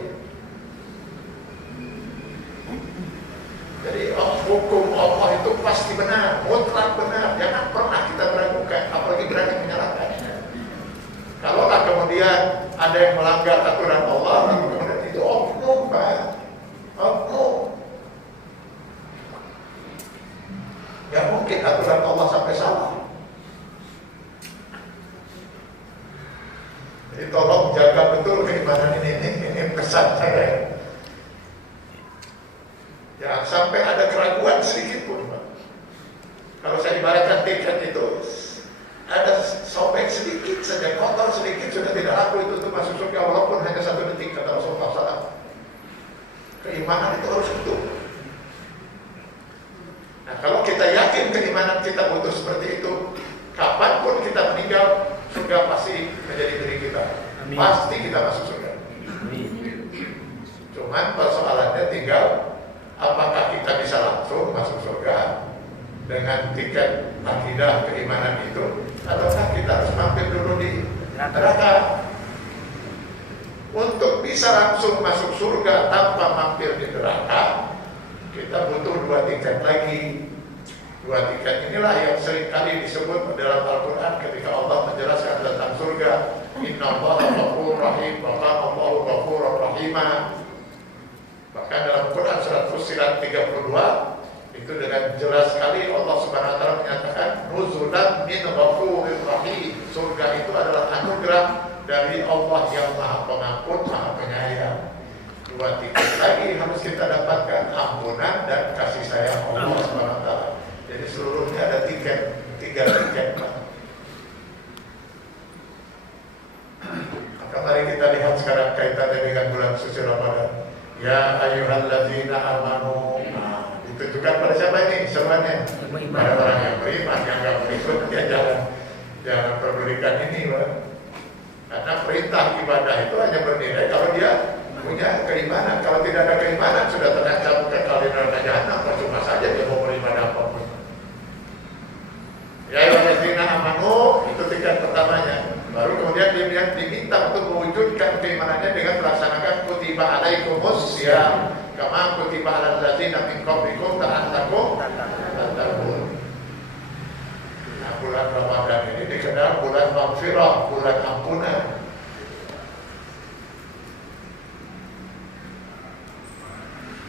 Jadi hukum Allah itu pasti benar, mutlak benar. Jangan pernah kita meragukan, apalagi berani menyalahkannya. Kalaulah kemudian ada yang melanggar aturan Allah, kemudian itu oknum, Pak, oknum. Gak mungkin aturan Allah sampai salah. Jadi tolong jaga betul keimanan ini pesan saya. Ya, sampai ada keraguan sedikit pun, Pak. Kalau saya ibaratkan tiket itu, keimanan itu harus utuh. Nah, kalau kita yakin keimanan kita utuh seperti itu, kapanpun kita meninggal, surga pasti menjadi milik kita. Amin. Pasti kita masuk surga. Cuman persoalannya tinggal apakah kita bisa langsung masuk surga dengan tiket akidah keimanan itu, ataukah kita harus mampir dulu di neraka. Untuk bisa langsung masuk surga tanpa mampir di neraka, kita butuh 2 tiket lagi. 2 tiket inilah yang seringkali disebut dalam Al-Quran ketika Allah menjelaskan tentang surga. Innallaha ghafurur rahim, wa kana Allahu ghafurur rahima. Bahkan dalam Quran surat Fussilat 32 itu dengan jelas sekali Allah Subhanahu wa taala menyatakan nuzulan min ghafurir rahim. Surga itu adalah anugerah dari Allah yang Maha Pengampun, Maha Penyayang. 2 tiket lagi harus kita dapatkan, ampunan dan kasih sayang Allah Subhanahu wa taala. Jadi seluruhnya ada 3 tiket. Maka mari kita lihat sekarang kaitannya dengan bulan suci Ramadan. Ya ayyuhalladzina amanu. Nah, ditujukan pada siapa ini semuanya? Pada orang yang beriman, yang enggak beriman dia jangan pedulikan ini, Pak. Karena perintah ibadah itu hanya bernilai kalau dia punya keimanan. Kalau tidak ada keimanan sudah terancam kekal di neraka jahanam. Percuma saja dia mau beribadah apapun. Ya ayyuhalladzina amanu, itu tingkat pertamanya. Baru kemudian dia diminta untuk mewujudkan keimanannya dengan melaksanakan kutiba alaikumus syiyam kama kutiba alal ladzina min qablikum la'allakum tattaqun. Nah, bulan Ramadan ini dikenal bulan maghfirah, bulan ampunan.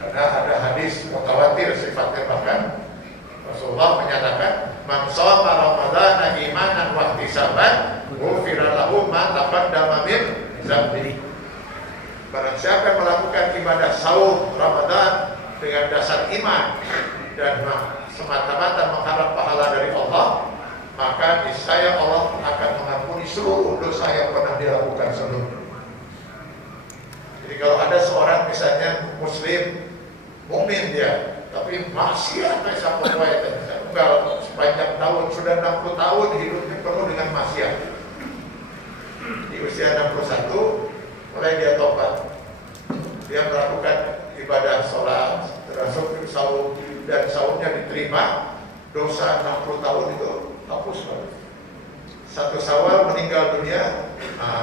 Karena ada hadis mutawatir sifatnya, bahkan Rasulullah menyatakan man shoma ramadhana imanan wa ihtisaban ghufira lahu ma taqaddama min dzambi. Barang siapa yang melakukan ibadah saum Ramadan dengan dasar iman dan semata-mata mengharap pahala dari Allah, maka niscaya Allah akan mengampuni seluruh dosa yang pernah dilakukan sebelumnya. Jadi kalau ada seorang misalnya muslim, mukmin dia, tapi maksiat sampai enggak sepanjang tahun, sudah 60 tahun hidupnya penuh dengan maksiat. Di usia 61 mulai dia tobat. Dia melakukan ibadah sholat, termasuk saum, dan saumnya diterima. Dosa 60 tahun itu hapus. 1 Syawal meninggal dunia,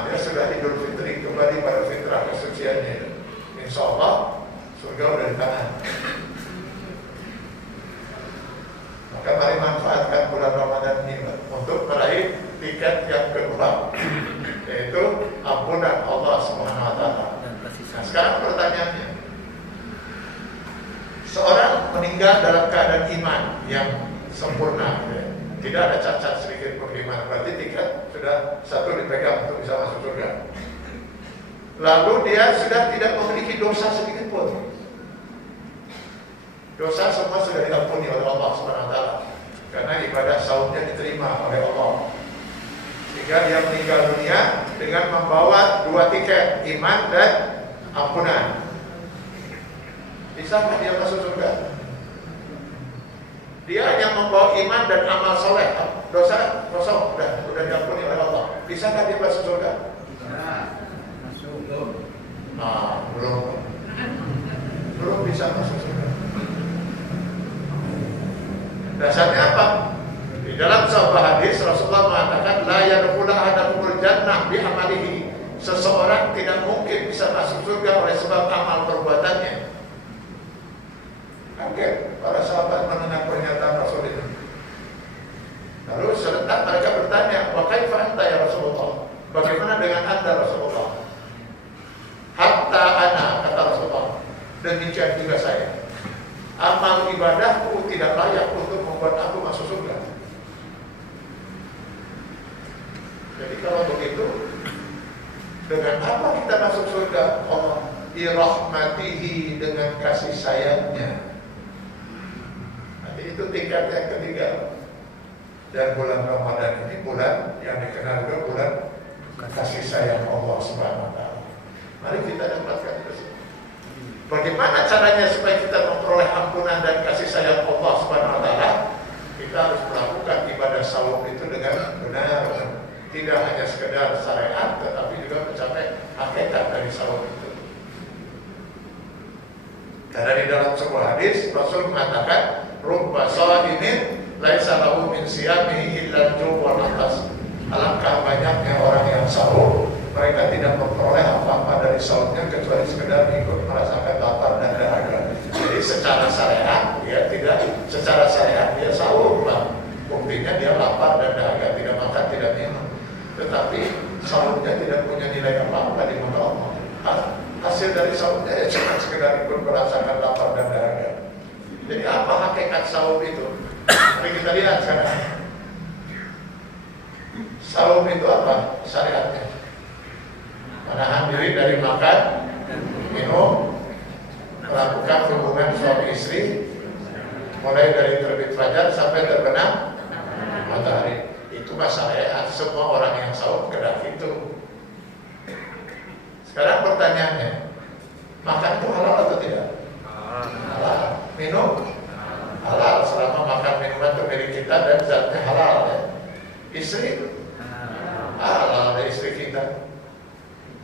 dia sudah Idul Fitri, kembali pada fitrah kesuciannya. Insya Allah surga udah di tangan. Maka mari manfaatkan bulan Ramadan ini untuk meraih tiket yang kedua, yaitu ampunan Allah Subhanahu wa taala. Nah, sekarang pertanyaannya, seorang meninggal dalam keadaan iman yang sempurna, ya, tidak ada cacat sedikit pun iman, berarti tiket sudah 1 dipegang untuk bisa masuk surga. Lalu dia sudah tidak memiliki dosa sedikit pun. Dosa semua sudah diampuni oleh Allah Subhanahu wa taala karena ibadah saumnya diterima oleh Allah. Sehingga dia meninggal dunia dengan membawa 2 tiket, iman dan ampunan. Bisakah dia masuk surga? Dia hanya membawa iman dan amal soleh, dosa udah diampuni oleh Allah. Bisakah dia masuk surga? Masuk. Belum bisa masuk surga. Dasarnya apa? Di dalam sebuah hadis Rasulullah mengatakan la yadkhulu ahadukumul jannah bi amalihi. Seseorang tidak mungkin bisa masuk surga oleh sebab amal perbuatannya. Kaget para sahabat mendengar pernyataan Rasul itu. Lalu serentak mereka bertanya, "Wa kaifa anta ya Rasulullah?" Bagaimana dengan Anda Rasulullah? Hatta ana, kata Rasulullah, demikian juga saya. Amal ibadahku tidak layak untuk membuat aku masuk surga. Jadi kalau begitu, dengan apa kita masuk surga? Allah birahmatihi, dengan kasih sayangnya. Nanti itu tingkat yang ketiga. Dan bulan Ramadan ini bulan yang dikenal juga bulan kasih sayang Allah Subhanahu wa taala. Mari kita dapatkan itu. Bagaimana caranya supaya kita memperoleh ampunan dan kasih sayang Allah Subhanahu wa taala? Kita harus melakukan ibadah saum itu dengan benar. Tidak hanya sekedar syariat, tetapi juga mencapai hakikat dari saum itu. Karena di dalam sebuah hadis Rasul mengatakan, "Rubba shaimin laisa lahu min siyamihi illa al-ju' wal 'atas." Alangkah banyaknya orang yang sahur, mereka tidak memperoleh apa-apa dari saumnya kecuali sekedar ikut merasakan lapar dan dahaga. Jadi secara syariat dia tidak, secara syariat dia sahur, lah. Buktinya dia lapar dan dahaga, tidak makan, tidak minum. Tetapi sahurnya tidak punya nilai apa-apa di mata Allah. Hasil dari sahurnya ya cuma sekedar ikut merasakan lapar dan dahaga. Jadi apa hakikat sahur itu? Mari kita lihat sekarang. Sahur itu apa syariatnya? Menahan diri dari makan, minum, melakukan hubungan suami istri, mulai dari terbit fajar sampai terbenam matahari. Itu syariat. Semua orang yang sahur kedah itu. Sekarang pertanyaannya, makan itu halal atau tidak? Halal. Minum? Halal. Selama makan minuman itu milik kita dan zatnya halal ya. Istri? Halal dari istri kita.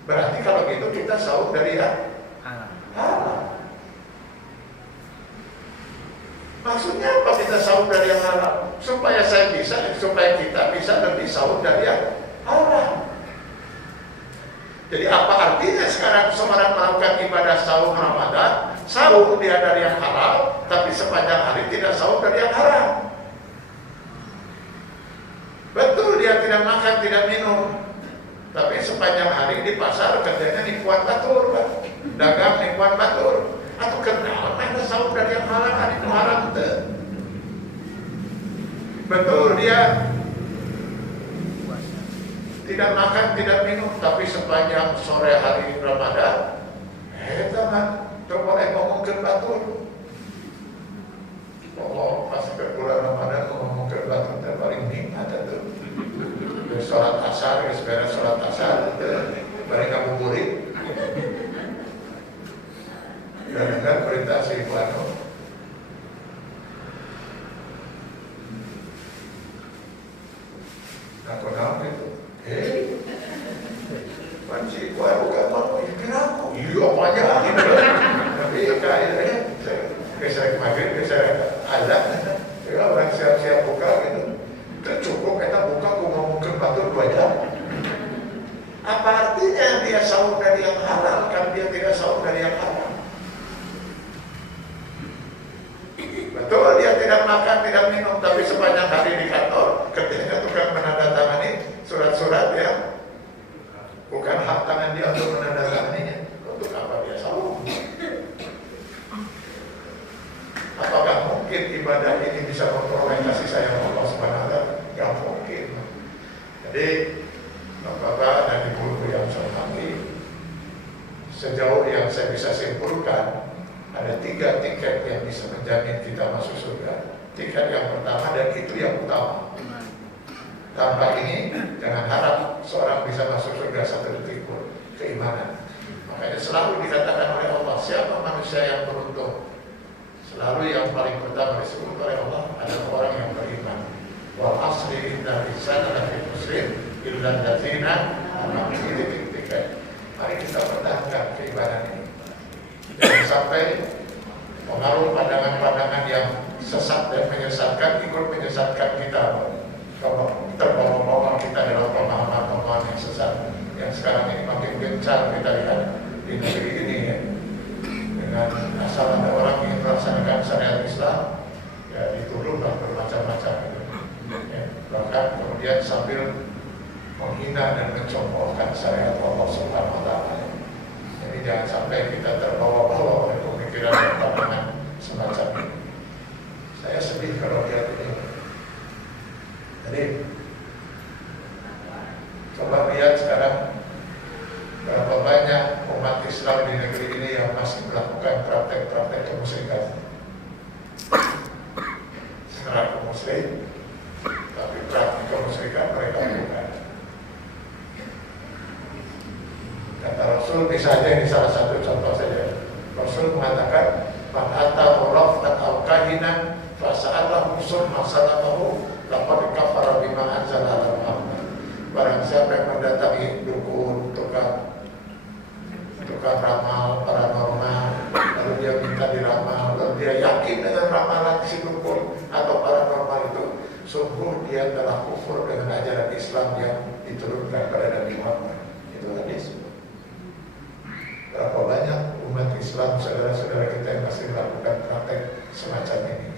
Berarti kalau gitu kita sahur dari yang halal. Maksudnya apa kita sahur dari yang halal? Supaya kita bisa lebih sahur dari yang halal. Jadi apa artinya sekarang seorang melakukan ibadah sahur Ramadan, sahur dia dari yang halal, tapi sepanjang hari tidak sahur dari yang haram? Betul dia tidak makan, tidak minum, tapi sepanjang hari di pasar kerjanya nipuan batur, Pak. Dagang nipuan batur. Atau kenal mana sahur dari yang halal, hari itu haram. Betul dia tidak makan, tidak minum, tapi sepanjang sore hari Ramadan, teman, boleh ngomong ke batur. Oh, pasti ke bulan Ramadan ngomong ke batur, paling nikmat itu. Sholat asar, beres sholat asar, balik ngabuburit. Dan dengar perintah si Ibu. Aku nama itu, panci, wah bukan mau, kenapa? Iya banyak gitu. Tapi kayaknya saya maghrib, saya ada, ya orang siap-siap buka gitu. Itu cukup kita buka, aku ngomongin batur 2 jam. Apa artinya dia sahur dari yang halal, kan dia tidak sahur dari yang haram? Betul dia tidak makan, tidak minum, tapi sepanjang hari di kantor ketika tukang menandatangani surat-surat ya, bukan hak tangan dia untuk menandatanganinya. Untuk apa dia sahur? Apakah mungkin ibadah ini bisa memperoleh kasih sayang Allah Subhanahu wa taala? Gak mungkin. Jadi Bapak dan Ibu yang saya hormati, sejauh yang saya bisa simpulkan, ada 3 tiket yang bisa menjamin kita masuk surga. Tiket yang pertama dan itu yang utama. Tanpa ini jangan harap seorang bisa masuk surga 1 detik pun. Keimanan. Makanya selalu dikatakan oleh Allah, siapa manusia yang beruntung? Selalu yang paling pertama disebut oleh Allah adalah orang yang beriman. Wal asri innal insana lafi khusr illa allazina amanu. Ini tiket. Mari kita pertahankan keimanan ini. Jangan sampai pengaruh pandangan-pandangan yang sesat dan menyesatkan ikut menyesatkan kita. Kalau terbawa-bawa kita dalam pemahaman-pemahaman yang sesat yang sekarang ini makin gencar kita lihat di negeri ini ya. Dengan asal ada orang ingin melaksanakan syariat Islam, ya dituduhlah bermacam-macam gitu. Ya, bahkan kemudian sambil menghina dan mencontohkan syariat Allah Subhanahu wa taala. Jadi jangan sampai kita terbawa-bawa oleh pemikiran dan pandangan semacam ini. Saya sedih kalau lihat ini. Jadi coba lihat sekarang berapa banyak umat Islam di negeri ini yang masih melakukan praktek-praktek kemusyrikan. Sekarang muslim, tapi praktek kemusyrikan mereka lakukan. Kata Rasul, misalnya ini salah satu contoh saja. Rasul mengatakan, "Man ata murafan aw kahinan fasa'alahu summa sadaqahu laqad kafara bima anzala ala Muhammad." Barang siapa yang mendatangi dukun, tukang ramal, paranormal, lalu dia minta diramal, lalu dia yakin dengan ramalan si dukun atau paranormal itu, sungguh dia telah kufur dengan ajaran Islam yang diturunkan pada Nabi Muhammad. Itu hadis. Berapa banyak umat Islam, saudara-saudara kita yang masih melakukan praktek semacam ini?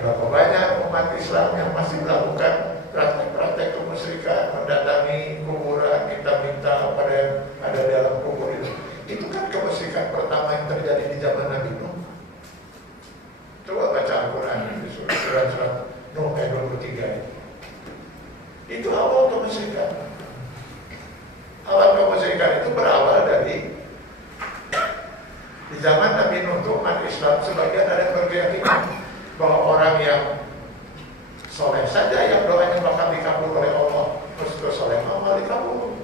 Berapa banyak umat Islam yang masih melakukan praktek-praktek kemusyrikan, mendatangi kuburan, minta-minta pada yang ada dalam kubur itu. Itu kan kemusyrikan pertama yang terjadi di zaman Nabi Nuh. Coba baca Al-Quran di surat Nuh ayat 23. Itu awal kemusyrikan. Awal kemusyrikan itu berawal dari di zaman Nabi Nuh itu umat Islam sebagian ada yang berkeyakinan bahwa orang yang soleh saja yang doanya bakal dikabul oleh Allah, terus soleh mau dikabul.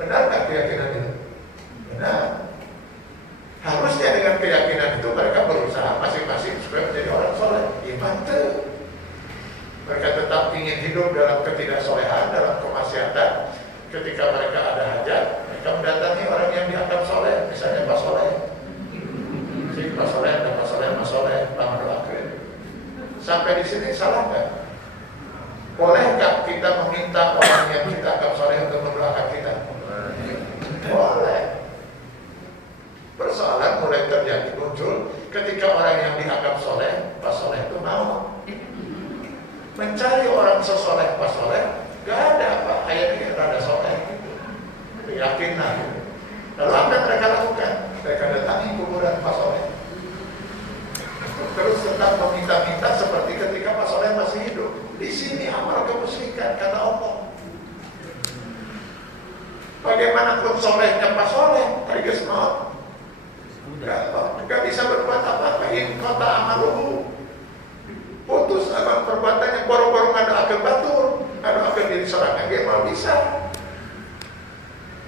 Benar nggak keyakinan itu? Benar. Harusnya dengan keyakinan itu mereka berusaha masing-masing supaya menjadi orang soleh. Iman tuh. Mereka tetap ingin hidup dalam ketidaksolehan, dalam kemaksiatan. Ketika mereka ada hajat, mereka mendatangi orang yang dianggap soleh, misalnya Pak Soleh. Si Pak Soleh dan Pak Soleh, Mas Soleh, Pak Mendoakan. Sampai di sini salah nggak? Bolehkah kita meminta orang yang kita anggap soleh untuk mendoakan kita? Boleh. Persoalan mulai terjadi muncul ketika orang yang dianggap soleh, Pak Soleh itu mau mencari orang sesoleh Pak Soleh. Gak ada apa, ayatnya rada soleh gitu. Keyakinan. Lalu apa yang mereka lakukan? Mereka datangi kuburan Pak Soleh. Terus tetap meminta-minta seperti ketika Pak Soleh masih hidup. Di sini amal kemusyrikan kata Allah. Bagaimanapun solehnya Pak Soleh, harga semua gak bisa berbuat apa-apa. In kota amaluhu, putus amal perbuatannya, boro-boro ngadakan batur, ngadakan diri seorang yang mau bisa.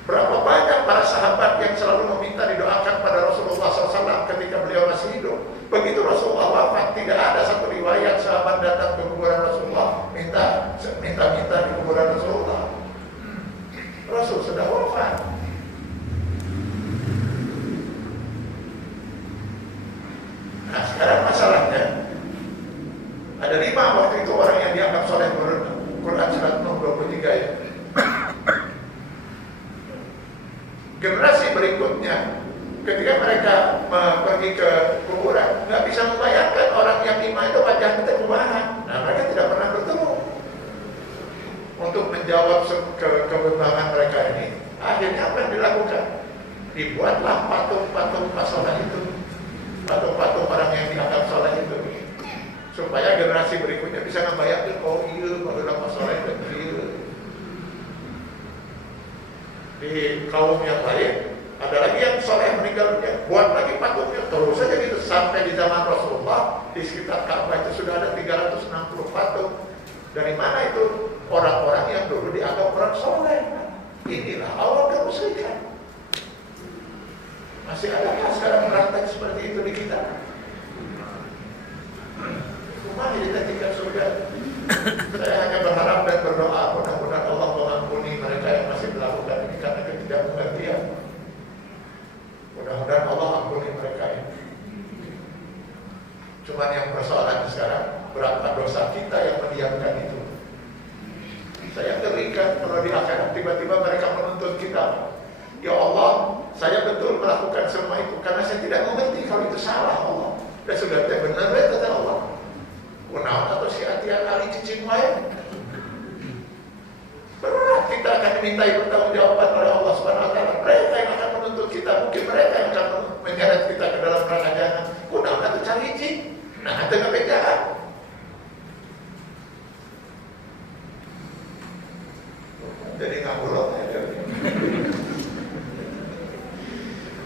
Berapa banyak para sahabat yang selalu meminta didoakan pada Rasulullah SAW ketika beliau masih hidup. Begitu Rasulullah wafat, tidak ada satu riwayat sahabat datang ke kuburan Rasulullah minta di kuburan Rasulullah. Rasul sudah wafat. Nah sekarang masalahnya ada 5 waktu itu orang yang dianggap soleh menurut Quran surat Nuh 23 ya. Generasi berikutnya ketika mereka pergi ke kuburan nggak bisa membayangkan orang yang iman itu wajahnya terubah. Nah mereka tidak pernah bertemu. Untuk menjawab kebimbangan mereka ini, akhirnya apa yang dilakukan? Dibuatlah patung-patung pasangan itu, patung-patung orang yang dianggap soleh itu, supaya generasi berikutnya bisa membayangkan, oh iya, kalau soleh dan iya. Di kaum yang lain ada lagi yang soleh meninggal dunia, buat lagi patungnya, terus saja gitu sampai di zaman Rasulullah di sekitar Ka'bah itu sudah ada 360 patung. Dari mana itu? Orang-orang yang dulu dianggap orang soleh. Inilah awal kemusyrikan. Masih adakah sekarang praktek seperti itu di kita? Mari kita tinggal surga. Saya hanya berharap dan berdoa mudah-mudahan Allah mengampuni mereka yang masih melakukan ini karena ketidakmengertian. Mudah-mudahan Allah ampuni mereka ini. Cuman yang persoalan sekarang, berapa dosa kita yang mendiamkan itu? Saya ngerikan kalau di akhirat tiba-tiba mereka menuntut kita. Ya Allah, saya betul melakukan semua itu karena saya tidak mengerti kalau itu salah Allah. Dan sudah benar ya kata Allah. Kunaon atau si hati-hati kali cicing lain. Berat kita akan dimintai pertanggungjawaban oleh Allah Subhanahu wa taala. Mereka yang akan menuntut kita, mungkin mereka yang akan menyeret kita ke dalam neraka jahanam. Kunaon atau cari cicing. Nah, itu ngebedakan. Jadi ngabulok aja.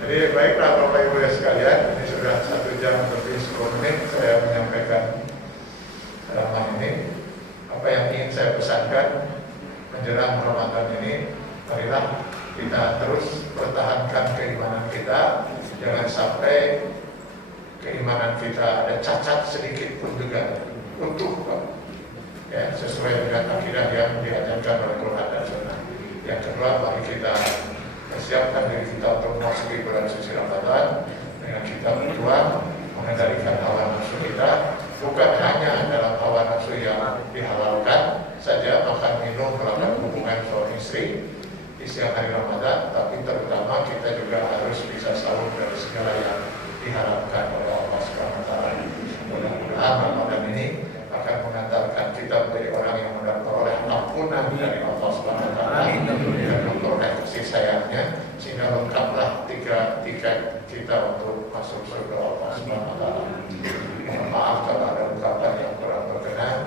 Jadi baiklah Bapak Ibu sekalian, ini sudah 1 jam lebih 10 menit saya menyampaikan ceramah ini. Apa yang ingin saya pesankan menjelang Ramadan ini, marilah kita terus pertahankan keimanan kita, jangan sampai keimanan kita ada cacat sedikit pun juga, utuh Pak. Ya, sesuai dengan akidah yang diajarkan oleh Quran dan Sunnah. Yang kedua, mari kita persiapkan diri kita untuk memasuki bulan suci Ramadan dengan kita berjuang mengendalikan hawa nafsu kita, bukan hanya dalam hawa nafsu yang dihalalkan saja, makan minum, melakukan hubungan suami istri di siang hari Ramadan, tapi terutama kita juga harus bisa sahur dari segala yang diharapkan oleh Allah Subhanahu wa taala. Mudah-mudahan Ramadan ini akan mengantarkan kita menjadi orang yang memperoleh ampunan dari Allah Subhanahu wa taala dan memperoleh kasih sayangnya, sehingga lengkaplah tiga tiket kita untuk masuk surga Allah Subhanahu wa taala. Mohon maaf kalau ada ungkapan yang kurang berkenan.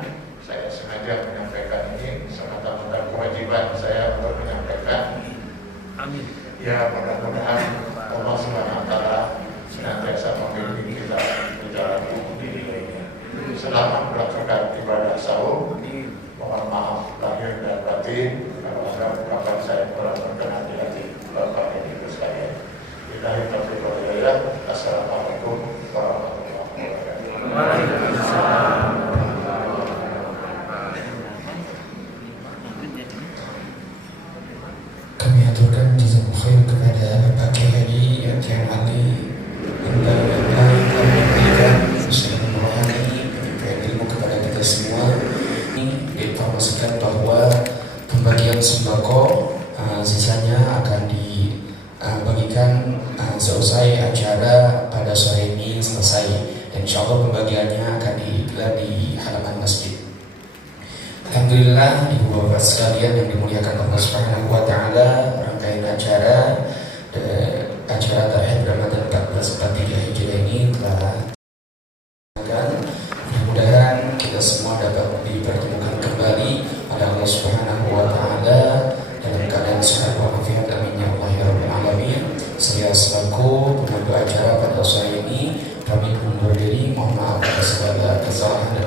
Saya sengaja menyampaikan ini semata-mata kewajiban saya untuk menyampaikan. Amin. Ya, mudah-mudahan Allah Subhanahu wa taala senantiasa membimbing kita di jalan ini. Selamat melakukan ibadah sahur. Mohon maaf lahir dan batin kalau ada ungkapan saya kurang berkenan di hati Bapak dan Ibu sekalian. Billahi taufiq wal hidayah. Assalamualaikum warahmatullahi wabarakatuh. Waalaikumsalam. Kami aturkan jazakumullah khair kepada Pak Kiai Kiai Ali yang baik telah memberikan usaha rohani penyampaian ilmu kepada kita semua. Ini diinformasikan bahwa pembagian sembako sisanya akan dibagikan seusai acara pada sore ini selesai. Insya Allah pembagiannya akan digelar di halaman masjid. Alhamdulillah, ibu bapak sekalian yang dimuliakan Allah Subhanahu wa taala, rangkaian acara terakhir Ramadan 1443 Hijriah ini telah mudah-mudahan kita semua dapat dipertemukan kembali pada Allah Subhanahu wa taala dalam keadaan sehat walafiat, amin ya Allah ya rabbal alamin. Saya selaku pemandu acara pada sore ini kami undur diri, mohon maaf atas segala kesalahan dan